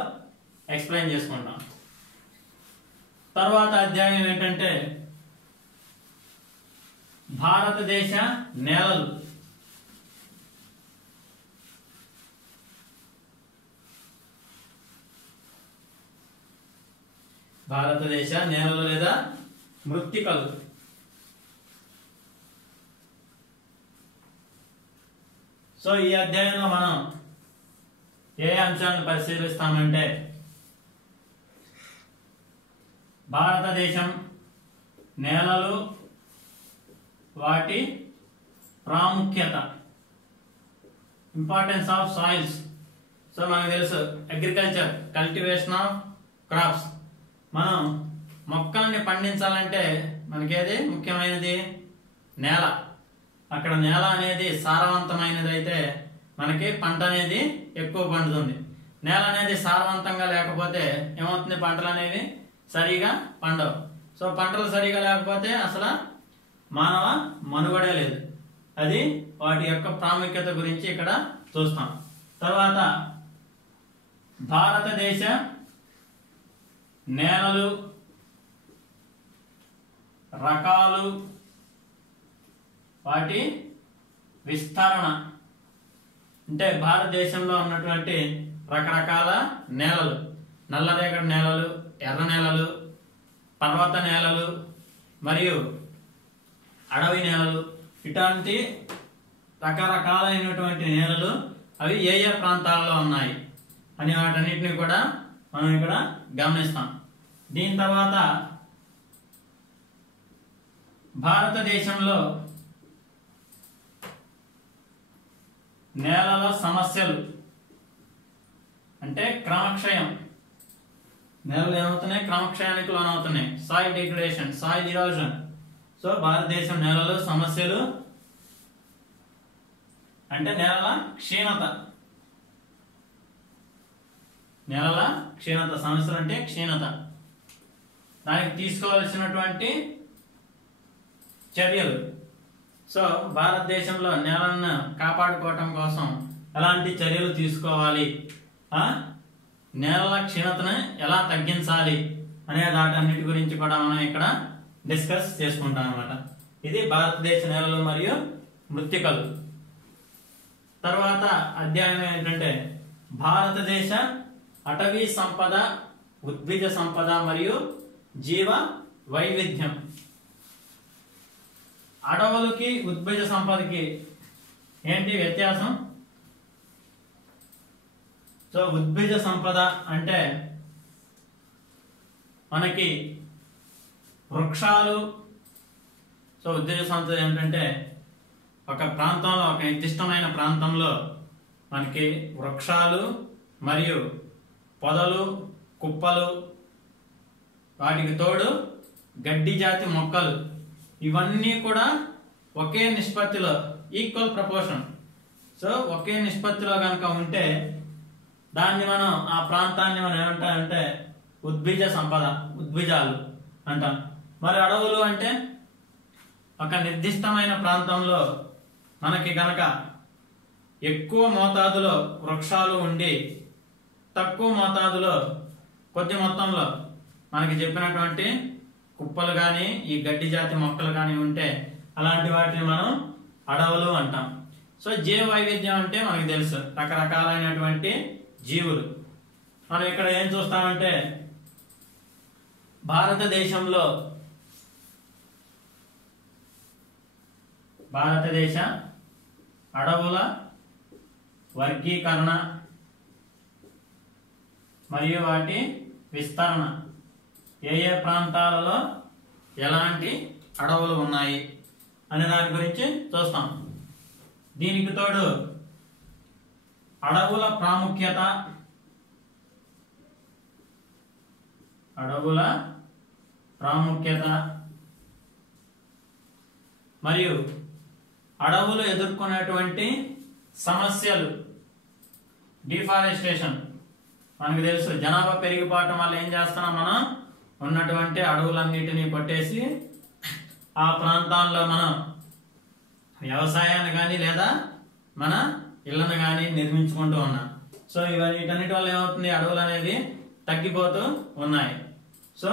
ఎక్స్ప్లెయిన్ చేసుకుంటాం. తర్వాత అధ్యాయం ఏంటంటే భారతదేశ నేలలు. భారతదేశ నేలలు లేదా మృత్తికలు. సో ఈ అధ్యాయంలో మనం ఏ అంశాలను పరిశీలిస్తామంటే భారతదేశం నేలలు, వాటి ప్రాముఖ్యత, ఇంపార్టెన్స్ ఆఫ్ సాయిల్స్. సో మనకు తెలుసు అగ్రికల్చర్, కల్టివేషన్ ఆఫ్ క్రాప్స్. మనం మొక్కల్ని పండించాలంటే మనకేది ముఖ్యమైనది? నేల. అక్కడ నేల అనేది సారవంతమైనది అయితే మనకి పంట అనేది ఎక్కువ పండుతుంది. నేల అనేది సారవంతంగా లేకపోతే ఏమవుతుంది? పంటలు అనేవి సరిగా పండవు. సో పంటలు సరిగా లేకపోతే అసలు మానవ మనుగడే లేదు. అది వాటి యొక్క ప్రాముఖ్యత గురించి ఇక్కడ చూస్తాం. తర్వాత భారతదేశ నేలలు, రకాలు, వాటి విస్తరణ. అంటే భారతదేశంలో ఉన్నటువంటి రకరకాల నేలలు, నల్లరేగడి నేలలు, ఎర్ర నేలలు, పర్వత నేలలు మరియు అడవి నేలలు, ఇటువంటి రకరకాలైనటువంటి నేలలు అవి ఏ ఏ ప్రాంతాల్లో ఉన్నాయి అని వాటన్నిటిని కూడా మనం ఇక్కడ గమనిస్తాం. దీని తర్వాత భారతదేశంలో నేలల సమస్యలు అంటే క్రమక్షయం. నేలలు ఏమవుతున్నాయి? క్రమక్షయానికి లోనవుతున్నాయి. Soil degradation, soil erosion. So Bharatadesam నేలల సమస్యలు అంటే నేలల క్షీణత. నేలల క్షీణత, సమస్యలు అంటే క్షీణత. దానికి తీసుకోవాల్సినటువంటి చర్యలు. సో భారతదేశంలో నేలను కాపాడుకోవటం కోసం ఎలాంటి చర్యలు తీసుకోవాలి, నేలల క్షీణతను ఎలా తగ్గించాలి అనే వాటన్నిటి గురించి కూడా మనం ఇక్కడ డిస్కస్ చేసుకుంటాం అన్నమాట. ఇది భారతదేశ నేలలు మరియు మృత్తికలు. తర్వాత అధ్యాయం ఏంటంటే భారతదేశ అటవీ సంపద, ఉద్భిజ సంపద మరియు జీవ వైవిధ్యం. అడవులకి ఉద్భిజ సంపదకి ఏంటి వ్యత్యాసం? సో ఉద్భిజ సంపద అంటే మనకి వృక్షాలు. సో ఉద్భిజ సంపద ఏంటంటే ఒక ప్రాంతంలో, ఒక నిర్దిష్టమైన ప్రాంతంలో మనకి వృక్షాలు మరియు పొదలు, కుప్పలు, వాటికి తోడు గడ్డి జాతి మొక్కలు, ఇవన్నీ కూడా ఒకే నిష్పత్తిలో, ఈక్వల్ ప్రపోర్షన్. సో ఒకే నిష్పత్తిలో కనుక ఉంటే దాన్ని మనం, ఆ ప్రాంతాన్ని మనం ఏమంటామంటే ఉద్భిజ సంపద, ఉద్భిజాలు అంటాం. మరి అడవులు అంటే ఒక నిర్దిష్టమైన ప్రాంతంలో మనకి గనక ఎక్కువ మోతాదులో వృక్షాలు ఉండి తక్కువ మోతాదులో కొద్ది మొత్తంలో మనకి చెప్పినటువంటి కుప్పలు కానీ ఈ గడ్డి జాతి మొక్కలు కానీ ఉంటే అలాంటి వాటిని మనం అడవులు అంటాం. సో జీవ వైవిధ్యం అంటే మనకి తెలుసు, రకరకాలైనటువంటి జీవులు. మనం ఇక్కడ ఏం చూస్తామంటే భారతదేశంలో భారతదేశ అడవుల వర్గీకరణ మరియు వాటి విస్తరణ, ఏ ఏ ప్రాంతాలలో ఎలాంటి అడవులు ఉన్నాయి అనే దాని గురించి చూస్తాం. దీనికి తోడు అడవుల ప్రాముఖ్యత, అడవుల ప్రాముఖ్యత మరియు అడవులు ఎదుర్కొనేటువంటి సమస్యలు. డిఫారెస్టేషన్ మనకు తెలుసు, జనాభా పెరిగిపోవటం వల్ల ఏం చేస్తున్నాం మనం? ఉన్నటువంటి అడవులన్నిటినీ కొట్టేసి ఆ ప్రాంతాల్లో మనం వ్యవసాయాన్ని కానీ లేదా మన ఇళ్లను కానీ నిర్మించుకుంటూ ఉన్నాం. సో వీటన్నిటి వల్ల ఏమవుతుంది? అడవులు అనేది తగ్గిపోతూ ఉన్నాయి. సో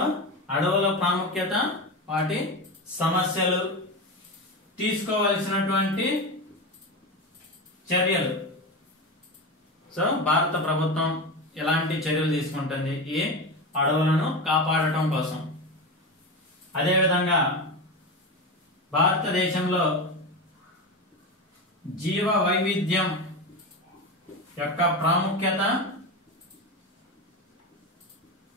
అడవుల ప్రాముఖ్యత, వాటి సమస్యలు, తీసుకోవాల్సినటువంటి చర్యలు. సో భారత ప్రభుత్వం ఎలాంటి చర్యలు తీసుకుంటుంది ఈ అడవులను కాపాడటం కోసం. అదేవిధంగా భారతదేశంలో జీవ వైవిధ్యం యొక్క ప్రాముఖ్యత,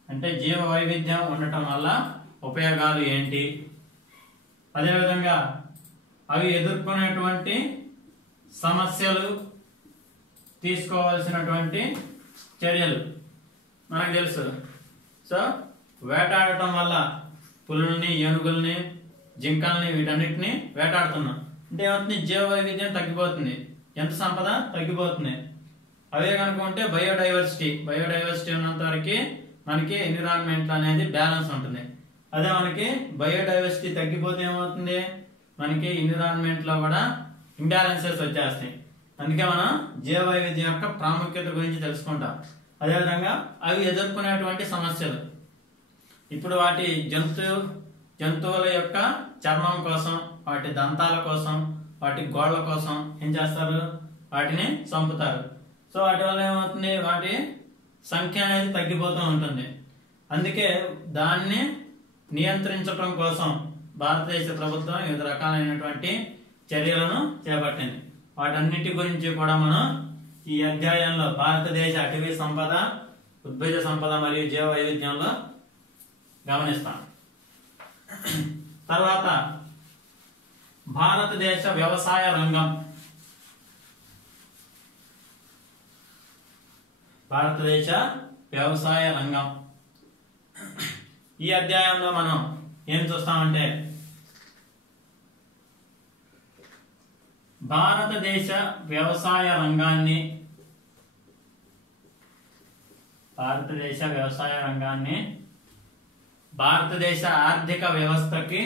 అంటే జీవ వైవిధ్యం ఉండటం వల్ల ఉపయోగాలు ఏంటి, అదేవిధంగా అవి ఎదుర్కొనేటువంటి సమస్యలు, తీసుకోవాల్సినటువంటి చర్యలు. మనకు తెలుసు. సో వేటాడటం వల్ల పులుల్ని, ఏనుగుల్ని, జింకల్ని, వీటన్నిటిని వేటాడుతున్నాం అంటే ఏమవుతుంది? జీవ వైవిధ్యం తగ్గిపోతుంది, జంతు సంపద తగ్గిపోతుంది. అవే కనుకుంటే బయోడైవర్సిటీ ఉన్నంత వరకు మనకి ఎన్విరాన్మెంట్ అనేది బ్యాలెన్స్ ఉంటుంది. అదే మనకి బయోడైవర్సిటీ తగ్గిపోతే ఏమవుతుంది? మనకి ఎన్విరాన్మెంట్ లో కూడా ఇంబ్యాలెన్సెస్ వచ్చేస్తాయి. అందుకే మనం జీవ వైవిధ్యం యొక్క ప్రాముఖ్యత గురించి తెలుసుకుంటాం. అదేవిధంగా అవి ఎదుర్కొనేటువంటి సమస్యలు. ఇప్పుడు వాటి జంతువుల యొక్క చర్మం కోసం, వాటి దంతాల కోసం, వాటి గోళ్ల కోసం ఏం చేస్తారు? వాటిని చంపుతారు. సో వాటి వల్ల ఏమవుతుంది? వాటి సంఖ్య అనేది తగ్గిపోతూ ఉంటుంది. అందుకే దాన్ని నియంత్రించడం కోసం భారతదేశ ప్రభుత్వం వివిధ రకాలైనటువంటి చర్యలను చేపట్టింది. వాటన్నిటి గురించి కూడా మనం ఈ అధ్యాయంలో భారతదేశ అటవీ సంపద, ఉద్భిద సంపద మరియు జీవ వైవిధ్యంలో గమనిస్తాం. తర్వాత భారతదేశ వ్యవసాయ రంగం. భారతదేశ వ్యవసాయ రంగం ఈ అధ్యాయంలో మనం ఏం చూస్తామంటే భారతదేశ వ్యవసాయ రంగాన్ని భారతదేశ ఆర్థిక వ్యవస్థకి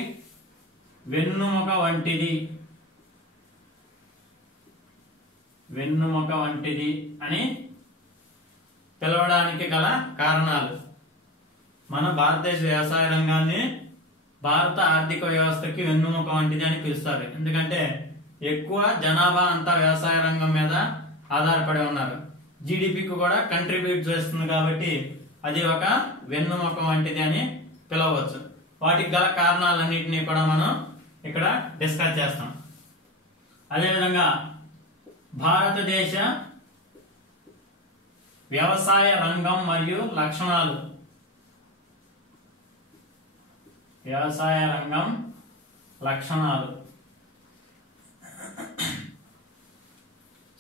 వెన్నుముక వంటిది అని పిలవడానికి గల కారణాలు. మన భారతదేశ వ్యవసాయ రంగాన్ని భారత ఆర్థిక వ్యవస్థకి వెన్నుముక వంటిది అని పిలుస్తారు. ఎందుకంటే ఎక్కువ జనాభా అంతా వ్యవసాయ రంగం మీద ఆధారపడి ఉన్నారు. జీడిపికి కూడా కంట్రిబ్యూట్ చేస్తుంది కాబట్టి అది ఒక వెన్నుముక వంటిది అని పిలవచ్చు. వాటికి గల కారణాలన్నింటినీ కూడా మనం ఇక్కడ డిస్కస్ చేస్తాం. అదేవిధంగా భారతదేశ వ్యవసాయ రంగం మరియు లక్షణాలు. వ్యవసాయ రంగం లక్షణాలు.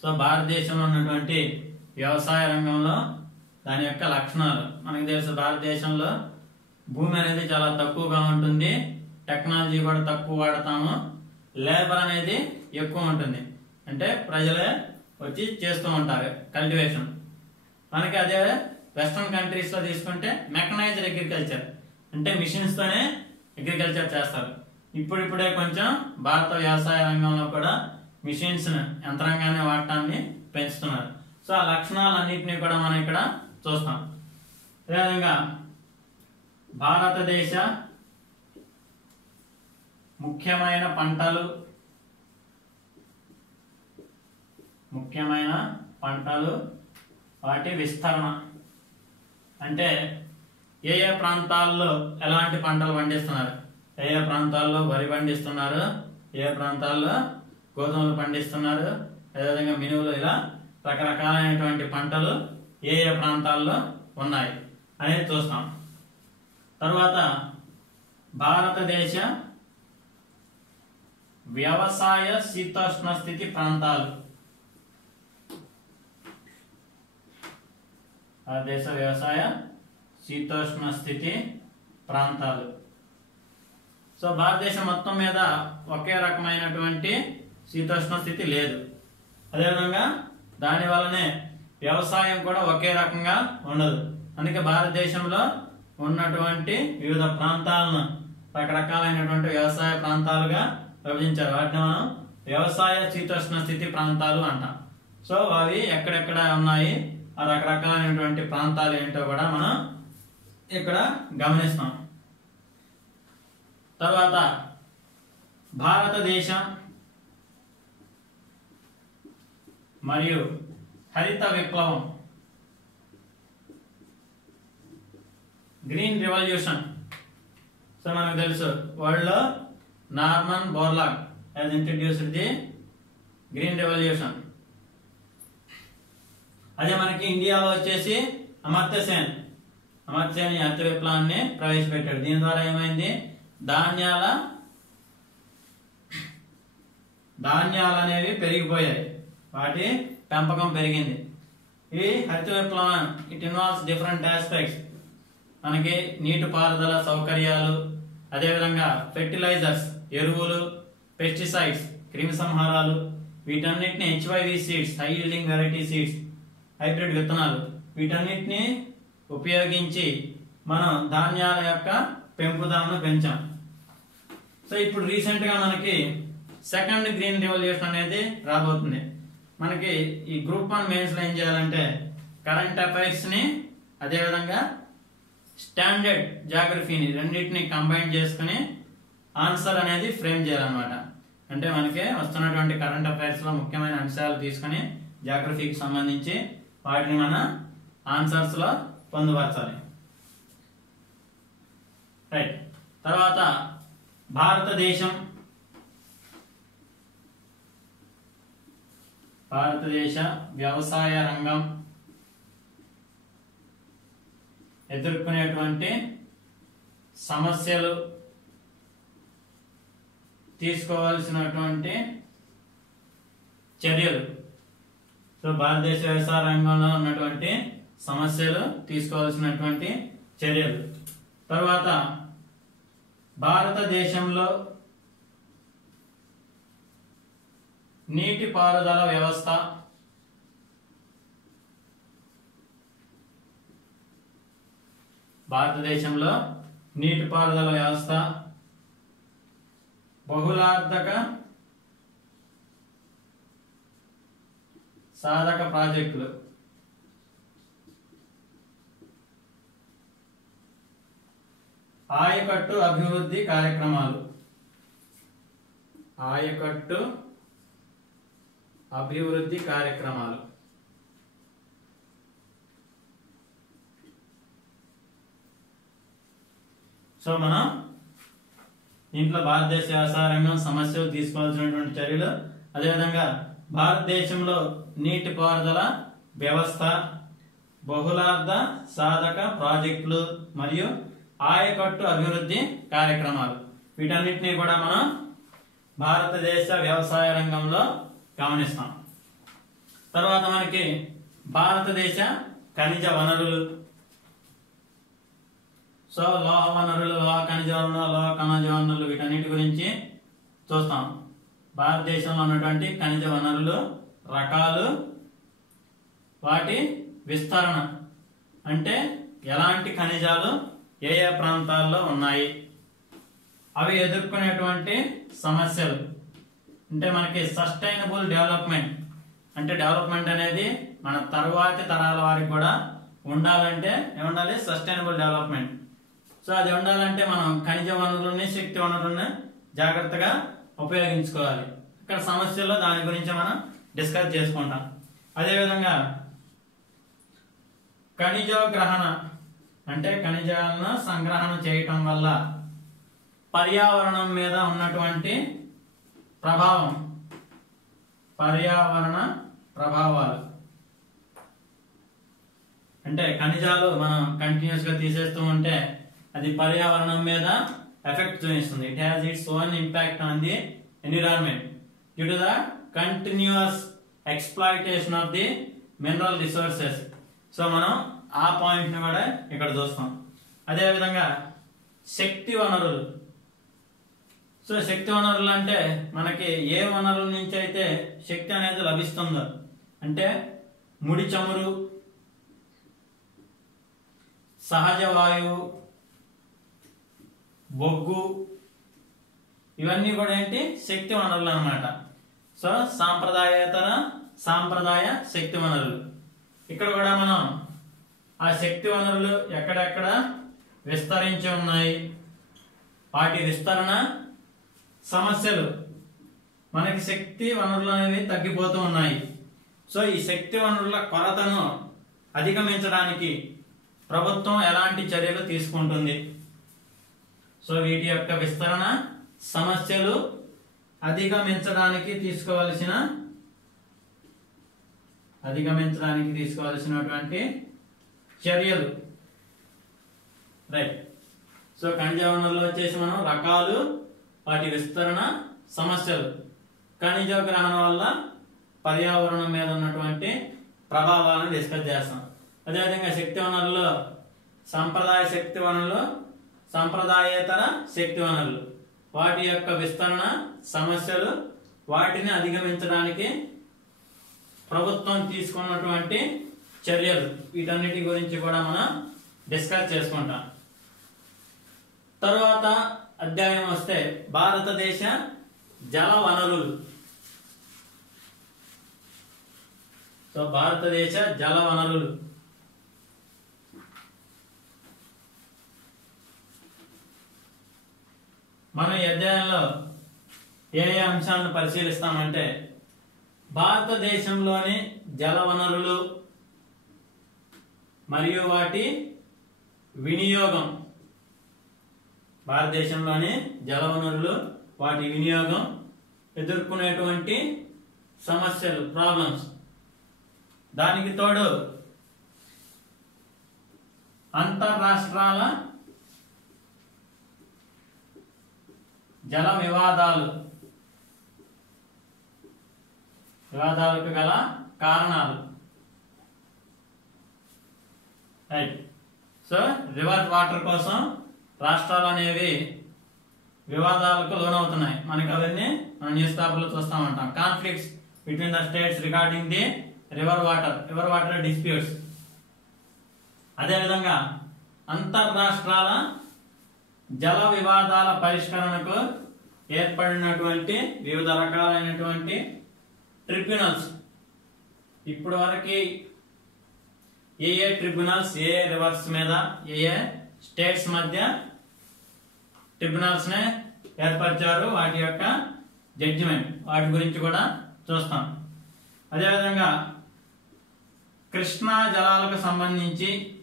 సో భారతదేశంలో ఉన్నటువంటి వ్యవసాయ రంగంలో దాని యొక్క లక్షణాలు మనకు తెలుసు. భారతదేశంలో భూమి అనేది చాలా తక్కువగా ఉంటుంది, టెక్నాలజీ కూడా తక్కువ వాడతాము, లేబర్ అనేది ఎక్కువ ఉంటుంది. అంటే ప్రజలే వచ్చి చేస్తూ ఉంటారు కల్టివేషన్. మనకి అదే వెస్ట్రన్ కంట్రీస్ లో తీసుకుంటే మెకనైజ్డ్ అగ్రికల్చర్, అంటే మిషన్స్ తోనే అగ్రికల్చర్ చేస్తారు. ఇప్పుడిప్పుడే కొంచెం భారత వ్యవసాయ రంగంలో కూడా మిషన్స్ యంత్రాంగాన్ని వాడటాన్ని పెంచుతున్నారు. సో ఆ లక్షణాలన్నింటినీ కూడా మనం ఇక్కడ చూస్తాం. అదేవిధంగా భారతదేశ ముఖ్యమైన పంటలు వాటి విస్తరణ. అంటే ఏ ఏ ప్రాంతాల్లో ఎలాంటి పంటలు పండిస్తున్నారు, ఏ ఏ ప్రాంతాల్లో వరి పండిస్తున్నారు, ఏ ప్రాంతాల్లో గోధుమలు పండిస్తున్నారు, అదేవిధంగా మినువులు, ఇలా రకరకాలైనటువంటి పంటలు ఏ ఏ ప్రాంతాల్లో ఉన్నాయి అనేది చూస్తాం. తర్వాత భారతదేశ వ్యవసాయ శీతోష్ణ స్థితి ప్రాంతాలు. భారతదేశ వ్యవసాయ శీతోష్ణ స్థితి ప్రాంతాలు. సో భారతదేశం మొత్తం మీద ఒకే రకమైనటువంటి శీతోష్ణ స్థితి లేదు. అదేవిధంగా దాని వల్లనే వ్యవసాయం కూడా ఒకే రకంగా ఉండదు. అందుకే భారతదేశంలో ఉన్నటువంటి వివిధ ప్రాంతాలను రకరకాలైనటువంటి వ్యవసాయ ప్రాంతాలుగా విభజించారు. వాటిని మనం వ్యవసాయ శీతోష్ణ స్థితి ప్రాంతాలు అంటాం. సో అవి ఎక్కడెక్కడ ఉన్నాయి, ఆ రకరకాలైనటువంటి ప్రాంతాలు ఏంటో కూడా మనం ఇక్కడ గమనిస్తాం. తర్వాత భారతదేశం మరియు హరిత విప్లవం, గ్రీన్ రెవల్యూషన్. సో మనకు తెలుసు వరల్డ్ లో Norman Borlaug has introduced the green revolution. అదే మనకి ఇండియాలో వచ్చేసి అమర్త్య సేన్ ఈ హరిత విప్లవాన్ని ప్రవేశపెట్టాడు. దీని ద్వారా ఏమైంది, ధాన్యాలు అనేవి పెరిగిపోయాయి, వాటి పెంపకం పెరిగింది. ఈ హరిత విప్లవం ఇట్ ఇన్వాల్వ్స్ డిఫరెంట్ ఆస్పెక్ట్స్. మనకి నీటి పారుదల సౌకర్యాలు, అదేవిధంగా ఫెర్టిలైజర్స్ ఎరువులు, పెస్టిసైడ్స్ క్రిమి సంహారాలు, వీటన్నిటిని HYV seeds high yielding variety seeds hybrid విత్తనాలు, వీటన్నిటిని ఉపయోగించి మనం ధాన్యాల యొక్క పెంపుదలను పెంచాం. సో ఇప్పుడు రీసెంట్ గా మనకి సెకండ్ గ్రీన్ రెవల్యూషన్ అనేది రాబోతుంది. మనకి ఈ గ్రూప్ 1 మెయిన్స్ లో ఏం చేయాలంటే కరెంట్ అఫైర్స్ ని అదేవిధంగా స్టాండర్డ్ జాగ్రఫీని రెండింటిని కంబైన్ చేసుకుని ఆన్సర్ అనేది ఫ్రేమ్ చేయాలన్నమాట. అంటే మనకి వస్తున్నటువంటి కరెంట్ అఫైర్స్ లో ముఖ్యమైన అంశాలు తీసుకుని జాగ్రఫీకి సంబంధించి వాటిని మన ఆన్సర్స్ లో పొందుపరచాలి. రైట్. తర్వాత భారతదేశ వ్యవసాయ రంగం ఎదుర్కొనేటువంటి సమస్యలు, తీసుకోవాల్సినటువంటి చర్యలు. సో భారతదేశ వ్యవసాయ రంగంలో ఉన్నటువంటి సమస్యలు, తీసుకోవాల్సినటువంటి చర్యలు. తర్వాత భారతదేశంలో నీటిపారుదల వ్యవస్థ, బహుళార్థక సాధక ప్రాజెక్టులు, ఆయకట్టు అభివృద్ధి కార్యక్రమాలు, సో మనం దీంట్లో భారతదేశ వ్యవసాయ రంగం సమస్యలు, తీసుకోవాల్సినటువంటి చర్యలు, అదేవిధంగా భారతదేశంలో నీటిపారుదల వ్యవస్థ, బహుళార్థ సాధక ప్రాజెక్టులు మరియు ఆయకట్టు అభివృద్ధి కార్యక్రమాలు, వీటన్నిటినీ కూడా మనం భారతదేశ వ్యవసాయ రంగంలో గమనిస్తాం. తర్వాత మనకి భారతదేశ ఖనిజ వనరులు, సో లోహ వనరులు, లోహ ఖనిజ వనరులు, వీటన్నిటి గురించి చూస్తాం. భారతదేశంలో ఉన్నటువంటి ఖనిజ వనరులు రకాలు, వాటి విస్తరణ, అంటే ఎలాంటి ఖనిజాలు ఏ ఏ ప్రాంతాల్లో ఉన్నాయి, అవి ఎదుర్కొనేటువంటి సమస్యలు. అంటే మనకి సస్టైనబుల్ డెవలప్మెంట్, అంటే డెవలప్మెంట్ అనేది మన తరువాతి తరాల వారికి కూడా ఉండాలంటే ఏముండాలి, సస్టైనబుల్ డెవలప్మెంట్. సో అది ఉండాలంటే మనం ఖనిజ వనరులని, శక్తి వనరులని జాగ్రత్తగా ఉపయోగించుకోవాలి. ఇక్కడ సమస్యల్లో దాని గురించి మనం డిస్కస్ చేసుకుంటాం. అదేవిధంగా ఖనిజోగ్రహణ, అంటే ఖనిజాలను సంగ్రహణ చేయటం వల్ల పర్యావరణం మీద ఉన్నటువంటి ప్రభావం, పర్యావరణ ప్రభావాలు. అంటే ఖనిజాలు మనం కంటిన్యూస్ గా తీసేస్తూ ఉంటే అది పర్యావరణం మీద ఎఫెక్ట్ చూపిస్తుంది. It has its own impact on the environment due to the continuous exploitation of the mineral resources. So మనం ఆ పాయింట్ ని కూడా ఇక్కడ చూస్తాం. అదే విధంగా శక్తి వనరులు. సో శక్తి వనరులు అంటే మనకి ఏ వనరుల నుంచి అయితే శక్తి అనేది లభిస్తుందో, అంటే ముడి చమురు, సహజ వాయువు, బొగ్గు, ఇవన్నీ కూడా ఏంటి, శక్తి వనరులు అన్నమాట. సో సాంప్రదాయేతర, సాంప్రదాయ శక్తి వనరులు. ఇక్కడ కూడా మనం ఆ శక్తి వనరులు ఎక్కడెక్కడ విస్తరించి ఉన్నాయి, వాటి విస్తరణ, సమస్యలు. మనకి శక్తి వనరులు అనేవి తగ్గిపోతూ ఉన్నాయి. సో ఈ శక్తి వనరుల కొరతను అధిగమించడానికి ప్రభుత్వం ఎలాంటి చర్యలు తీసుకుంటుంది? సో వీటి యొక్క విస్తరణ, సమస్యలు అధిగమించడానికి తీసుకోవాల్సినటువంటి చర్యలు. రైట్. సో ఖనిజ వనరులు వచ్చేసి మనం రకాలు, వాటి విస్తరణ, సమస్యలు. ఖనిజ గ్రహణం వల్ల పర్యావరణం మీద ఉన్నటువంటి ప్రభావాలను డిస్కస్ చేస్తాం. అదేవిధంగా శక్తి వనరులు సంప్రదాయ శక్తి వనరులు, సంప్రదాయేతర శక్తి వనరులు, వాటి యొక్క విస్తరణ, సమస్యలు, వాటిని అధిగమించడానికి ప్రభుత్వం తీసుకున్నటువంటి చర్యలు, వీటన్నిటి గురించి కూడా మనం డిస్కస్ చేసుకుంటాం. తరువాత అధ్యాయం వస్తే భారతదేశ జల వనరులు. సో భారతదేశ జల వనరులు మనం ఈ అధ్యాయంలో ఏ అంశాలను పరిశీలిస్తామంటే భారతదేశంలోని జల వనరులు మరియు వాటి వినియోగం. భారతదేశంలోని జల వనరులు, వాటి వినియోగం, ఎదుర్కొనేటువంటి సమస్యలు, ప్రాబ్లమ్స్. దానికి తోడు అంతర్రాష్ట్రాల జల వివాదాలకు గల కారణాలు. రైట్. సో రివర్ వాటర్ కోసం రాష్ట్రాలు అనేవి వివాదాలకు లోనవుతున్నాయి. మనకి అవన్నీ మన న్యూస్ పేపర్లో చూస్తూ ఉంటాం. Conflicts between the states regarding the river water disputes. అదేవిధంగా అంతర్రాష్ట్రాల జల వివాదాల పరిష్కరణకు ఏర్పడినటువంటి వివిధ రకాలైనటువంటి ట్రిబ్యునల్స్. ఇప్పటి వరకు ఏ ట్రిబ్యునల్స్, ఏ రివర్స్ మీద, ఏ స్టేట్స్ మధ్య ట్రిబ్యునల్స్ నే ఏర్పరిచారు, వాటి యొక్క జడ్జిమెంట్, వాటి గురించి కూడా చూస్తాం. అదేవిధంగా కృష్ణా జలాలకు సంబంధించి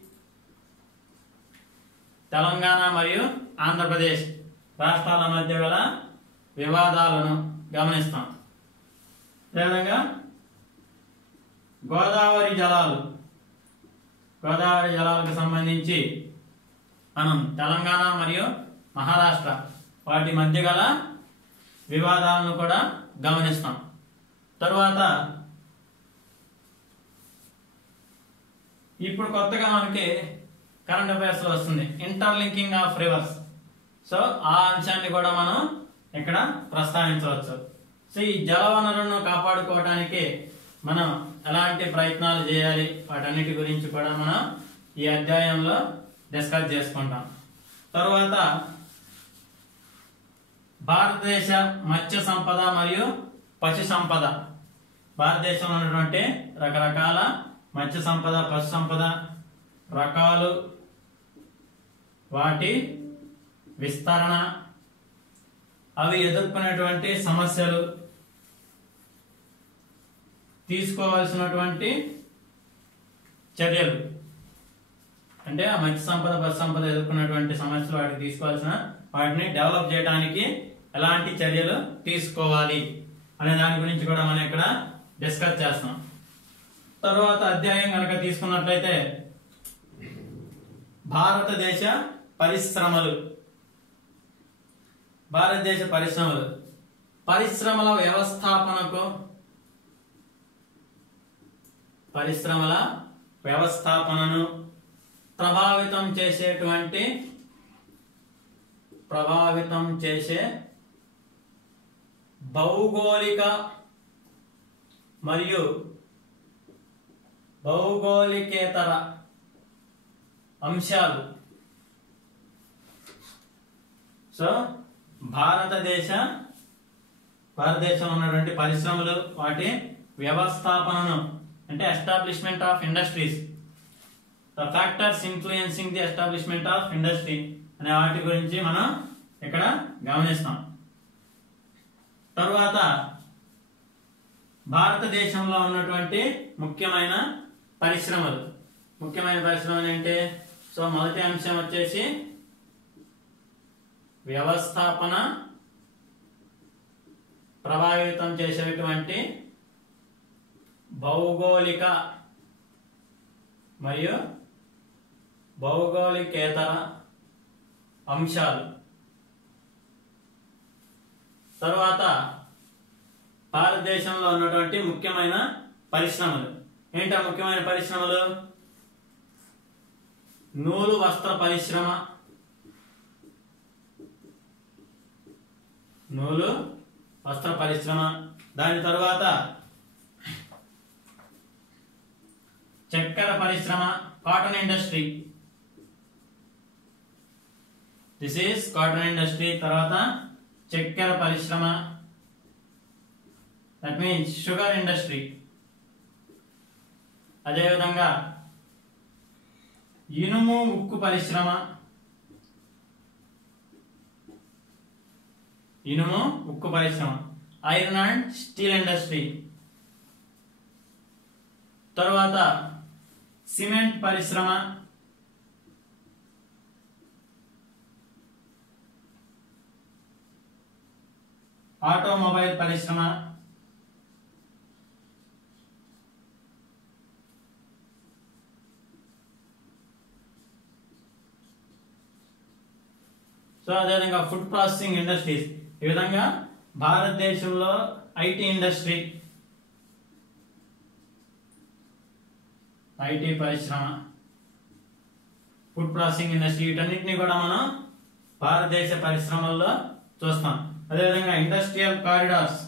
తెలంగాణ మరియు ఆంధ్రప్రదేశ్ రాష్ట్రాల మధ్య గల వివాదాలను గమనిస్తాం. అదేవిధంగా గోదావరి జలాలకు సంబంధించి మనం తెలంగాణ మరియు మహారాష్ట్ర వాటి మధ్య గల వివాదాలను కూడా గమనిస్తాం. తరువాత ఇప్పుడు కొత్తగా మనకి కరెంట్ అఫైర్స్ లో వస్తుంది ఇంటర్లింకింగ్ ఆఫ్ రివర్స్. సో ఆ అంశాన్ని కూడా మనం ఇక్కడ ప్రస్తావించవచ్చు. సో ఈ జల వనరులను కాపాడుకోవడానికి మనం ఎలాంటి ప్రయత్నాలు చేయాలి, వాటన్నిటి గురించి కూడా మనం ఈ అధ్యాయంలో డిస్కస్ చేసుకుంటాం. తరువాత భారతదేశ మత్స్య సంపద మరియు పశు సంపద. భారతదేశంలో ఉన్నటువంటి రకరకాల మత్స్య సంపద, పశు సంపద రకాలు, వాటి విస్తరణ, అవి ఎదుర్కొనేటువంటి సమస్యలు, తీసుకోవాల్సినటువంటి చర్యలు. అంటే ఆ మత్స్య సంపద, పశు సంపద ఎదుర్కొన్నటువంటి సమస్యలు, వాటిని డెవలప్ చేయడానికి ఎలాంటి చర్యలు తీసుకోవాలి అనే దాని గురించి కూడా మనం ఇక్కడ డిస్కస్ చేస్తాం. తరువాత అధ్యాయం కనుక తీసుకున్నట్లయితే భారతదేశ పరిశ్రమలు. పరిశ్రమల వ్యవస్థాపనను ప్రభావితం చేసే భౌగోళిక మరియు భౌగోళికేతర అంశాలు. సో భారతదేశంలో ఉన్నటువంటి పరిశ్రమలు, వాటి వ్యవస్థాపనను, అంటే establishment of industries, the factors influencing the establishment of industry అనే వాటి గురించి మనం ఇక్కడ గమనిస్తాం. తరువాత భారతదేశంలో ఉన్నటువంటి ముఖ్యమైన పరిశ్రమలు ఏంటి? సో మొదటి అంశం వచ్చేసి వ్యవస్థాపన ప్రభావితం చేసేటువంటి భౌగోళిక మరియు భౌగోళికేతర అంశాలు. తరువాత భారతదేశంలో ఉన్నటువంటి ముఖ్యమైన పరిశ్రమలు ఏంటా? ముఖ్యమైన పరిశ్రమలు నూలు వస్త్ర పరిశ్రమ, దాని తరువాత చక్కెర పరిశ్రమ, cotton industry. This is cotton industry. తర్వాత చక్కెర పరిశ్రమ, దట్ మీన్స్ షుగర్ ఇండస్ట్రీ. అదేవిధంగా ఇనుము ఉక్కు పరిశ్రమ, ఐరన్ అండ్ స్టీల్ ఇండస్ట్రీ. తరువాత సిమెంట్ పరిశ్రమ, ఆటోమొబైల్ పరిశ్రమ, సో అదేవిధంగా ఫుడ్ ప్రాసెసింగ్ ఇండస్ట్రీస్. ఈ విధంగా భారతదేశంలో ఐటీ ఇండస్ట్రీ, ఐటీ పరిశ్రమ, ఫుడ్ ప్రాసెసింగ్ ఇండస్ట్రీ, వీటన్నిటిని కూడా మనం భారతదేశ పరిశ్రమల్లో చూస్తాం. అదేవిధంగా ఇండస్ట్రియల్ కారిడార్స్,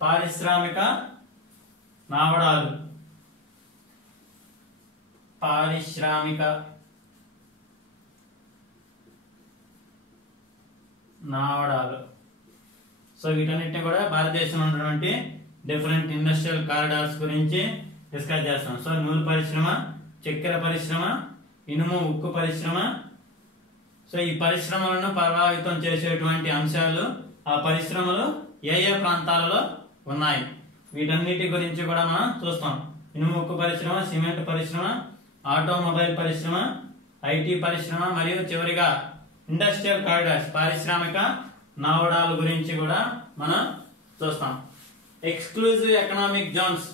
పారిశ్రామిక నావడాలు, సో వీటన్నిటిని కూడా భారతదేశంలో ఉన్నటువంటి డిఫరెంట్ ఇండస్ట్రియల్ కారిడార్స్ గురించి డిస్కస్ చేస్తాం. సో నూలు పరిశ్రమ, చక్కెర పరిశ్రమ, ఇనుము ఉక్కు పరిశ్రమ. సో ఈ పరిశ్రమలను ప్రభావితం చేసేటువంటి అంశాలు, ఆ పరిశ్రమలు ఏ ఏ ప్రాంతాలలో ఉన్నాయి, వీటన్నిటి గురించి కూడా మనం చూస్తాం. ఇనుము ఉక్కు పరిశ్రమ, సిమెంట్ పరిశ్రమ, ఆటోమొబైల్ పరిశ్రమ, ఐటీ పరిశ్రమ మరియు చివరిగా ఇండస్ట్రియల్ కారిడార్స్, పారిశ్రామిక నావడాల గురించి కూడా మనం చూస్తాం. ఎక్స్క్లూజివ్ ఎకనామిక్ జోన్స్,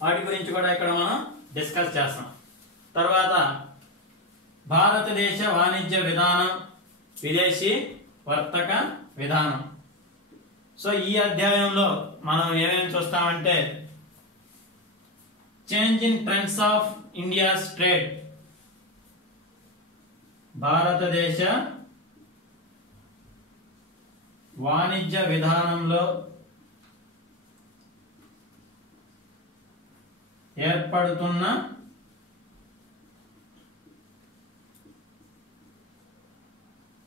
వాటి గురించి కూడా ఇక్కడ మనం డిస్కస్ చేస్తాం. తర్వాత భారతదేశ వాణిజ్య విధానం, విదేశీ వర్తక విధానం. సో ఈ అధ్యాయంలో మనం ఏమేమి చూస్తామంటే change in trends of India's trade, భారతదేశ వాణిజ్య విధానంలో ఏర్పడుతున్న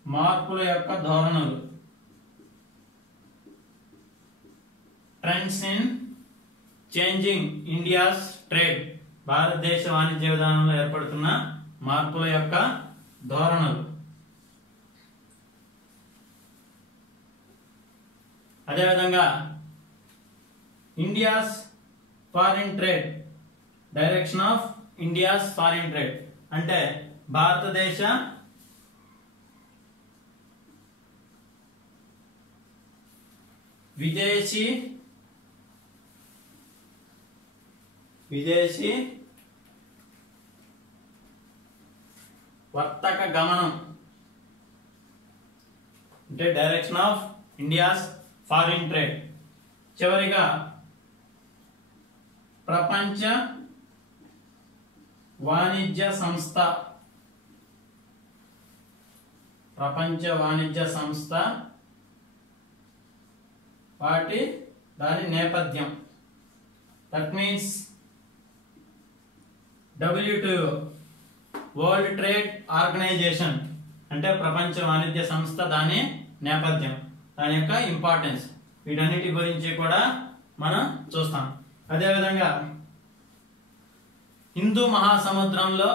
మార్పుల యొక్క ధోరణులు, trends in changing India's trade, భారతదేశ వాణిజ్య విధానంలో ఏర్పడుతున్న మార్పుల యొక్క ధోరణులు. అదేవిధంగా India's foreign trade, direction of India's foreign trade అంటే భారతదేశ విదేశీ వర్తక గమనం అంటే direction of India's foreign trade. చివరిగా ప్రపంచ వాణిజ్య సంస్థ దాని నేపథ్యం, that means WTO, world trade organisation అంటే ప్రపంచ వాణిజ్య సంస్థ, దాని నేపథ్యం, దాని యొక్క ఇంపార్టెన్స్, వీటన్నిటి గురించి కూడా మనం చూస్తాం. అదేవిధంగా హిందూ మహాసముద్రంలో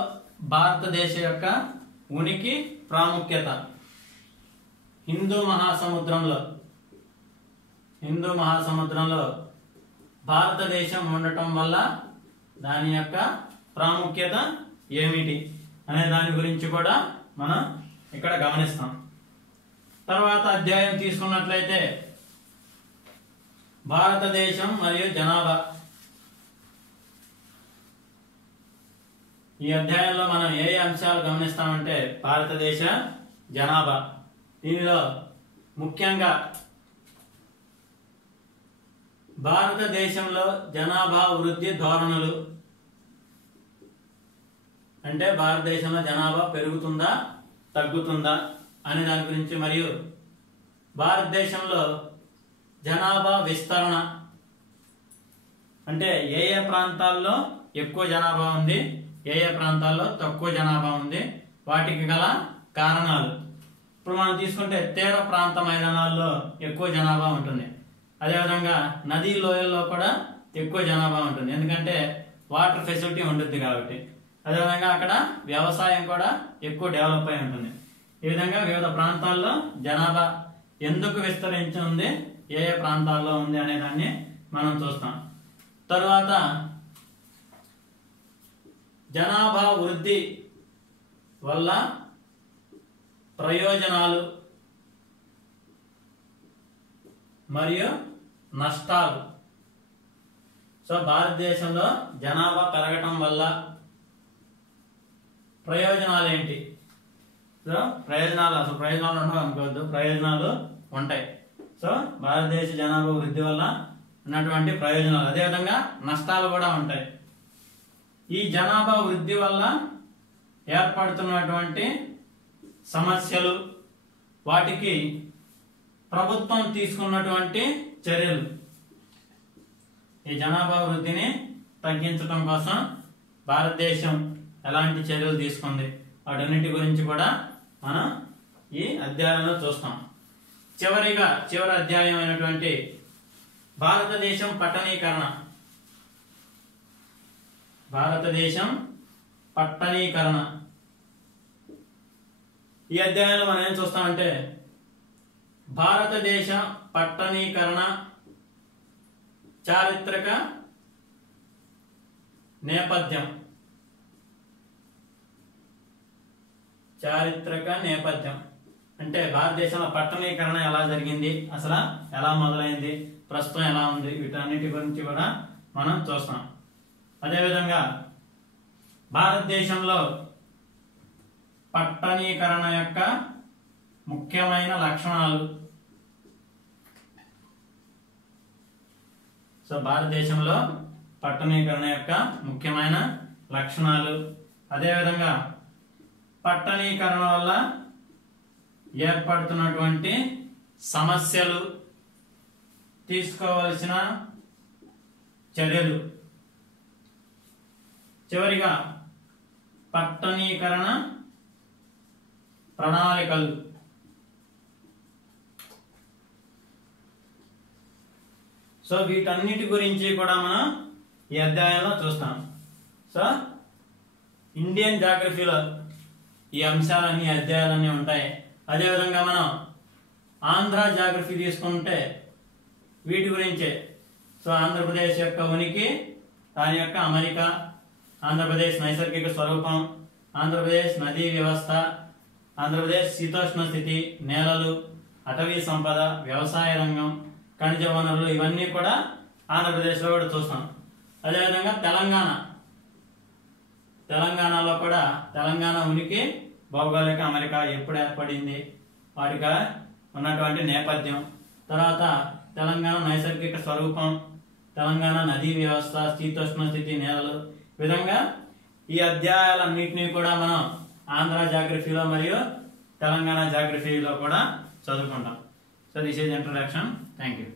భారతదేశం యొక్క ఉనికి ప్రాముఖ్యత. హిందూ మహాసముద్రంలో భారతదేశం ఉండటం వల్ల దాని యొక్క ప్రాముఖ్యత ఏమిటి అనే దాని గురించి కూడా మనం ఇక్కడ గమనిస్తాం. తర్వాత అధ్యాయం తీసుకున్నట్లయితే భారతదేశం మరియు జనాభా. ఈ అధ్యాయంలో మనం ఏ అంశాలు గమనిస్తామంటే భారతదేశ జనాభా. దీనిలో ముఖ్యంగా భారతదేశంలో జనాభా వృద్ధి ధోరణులు, అంటే భారతదేశంలో జనాభా పెరుగుతుందా తగ్గుతుందా అనే దాని గురించి, మరియు భారతదేశంలో జనాభా విస్తరణ, అంటే ఏ ఏ ప్రాంతాల్లో ఎక్కువ జనాభా ఉంది, ఏ ఏ ప్రాంతాల్లో తక్కువ జనాభా ఉంది, వాటికి గల కారణాలు. ఇప్పుడు మనం తీసుకుంటే తీర ప్రాంత మైదానాల్లో ఎక్కువ జనాభా ఉంటుంది. అదేవిధంగా నదీ లోయల్లో కూడా ఎక్కువ జనాభా ఉంటుంది, ఎందుకంటే వాటర్ ఫెసిలిటీ ఉంటుంది కాబట్టి. అదేవిధంగా అక్కడ వ్యవసాయం కూడా ఎక్కువ డెవలప్ అయి ఉంటుంది. ఈ విధంగా వివిధ ప్రాంతాల్లో జనాభా ఎందుకు విస్తరించి ఉంది, ఏ ఏ ప్రాంతాల్లో ఉంది అనే దాన్ని మనం చూస్తాం. తరువాత జనాభా వృద్ధి వల్ల ప్రయోజనాలు మరియు నష్టాలు. సో భారతదేశంలో జనాభా పెరగటం వల్ల ప్రయోజనాలు ఏంటి? సో ప్రయోజనాలు ఉండవు అనుకోవద్దు, ప్రయోజనాలు ఉంటాయి. సో భారతదేశ జనాభా వృద్ధి వల్ల ఉన్నటువంటి ప్రయోజనాలు, అదేవిధంగా నష్టాలు కూడా ఉంటాయి. ఈ జనాభా వృద్ధి వల్ల ఏర్పడుతున్నటువంటి సమస్యలు, వాటికి ప్రభుత్వం తీసుకున్నటువంటి చర్యలు. ఈ జనాభా వృద్ధిని తగ్గించడం కోసం భారతదేశం ఎలాంటి చర్యలు తీసుకుంది, వాటన్నిటి గురించి కూడా మనం ఈ అధ్యాయంలో చూస్తాం. చివరి అధ్యాయం అయినటువంటి భారతదేశం పట్టణీకరణ. ఈ అధ్యాయంలో మనం ఏం చూస్తామంటే భారతదేశ పట్టణీకరణ చారిత్రక నేపథ్యం. అంటే భారతదేశంలో పట్టణీకరణ ఎలా జరిగింది, అసలు ఎలా మొదలైంది, ప్రస్తుతం ఎలా ఉంది, వీటన్నిటి గురించి కూడా మనం చూస్తాం. అదేవిధంగా భారతదేశంలో పట్టణీకరణ యొక్క ముఖ్యమైన లక్షణాలు. సో భారతదేశంలో పట్టణీకరణ యొక్క ముఖ్యమైన లక్షణాలు, అదేవిధంగా పట్టణీకరణ వల్ల ఏర్పడుతున్నటువంటి సమస్యలు, తీసుకోవలసిన చర్యలు. చివరిగా పట్టణీకరణ ప్రణాళికలు. సో వీటన్నిటి గురించి కూడా మనం ఈ అధ్యాయంలో చూస్తాం. సో ఇండియన్ జాగ్రఫీలో ఈ అంశాలన్నీ, అధ్యాయాలన్నీ ఉంటాయి. అదేవిధంగా మనం ఆంధ్ర జాగ్రఫీ తీసుకుంటే వీటి గురించే. సో ఆంధ్రప్రదేశ్ యొక్క ఉనికి, దాని యొక్క అమరిక, ఆంధ్రప్రదేశ్ నైసర్గిక స్వరూపం, ఆంధ్రప్రదేశ్ నదీ వ్యవస్థ, ఆంధ్రప్రదేశ్ శీతోష్ణ స్థితి, నేలలు, అటవీ సంపద, వ్యవసాయ రంగం, ఖనిజ వనరులు, ఇవన్నీ కూడా ఆంధ్రప్రదేశ్లో కూడా చూస్తాం. అదేవిధంగా తెలంగాణలో కూడా తెలంగాణ ఉనికి, భౌగోళిక అమరిక, ఎప్పుడు ఏర్పడింది, వాటికి ఉన్నటువంటి నేపథ్యం, తర్వాత తెలంగాణ నైసర్గిక స్వరూపం, తెలంగాణ నదీ వ్యవస్థ, శీతోష్ణ స్థితి, నేలలు, విధంగా ఈ అధ్యాయాలన్నింటినీ కూడా మనం ఆంధ్ర జాగ్రఫీలో మరియు తెలంగాణ జాగ్రఫీలో కూడా చదువుకుంటాం. So this is introduction. Thank you.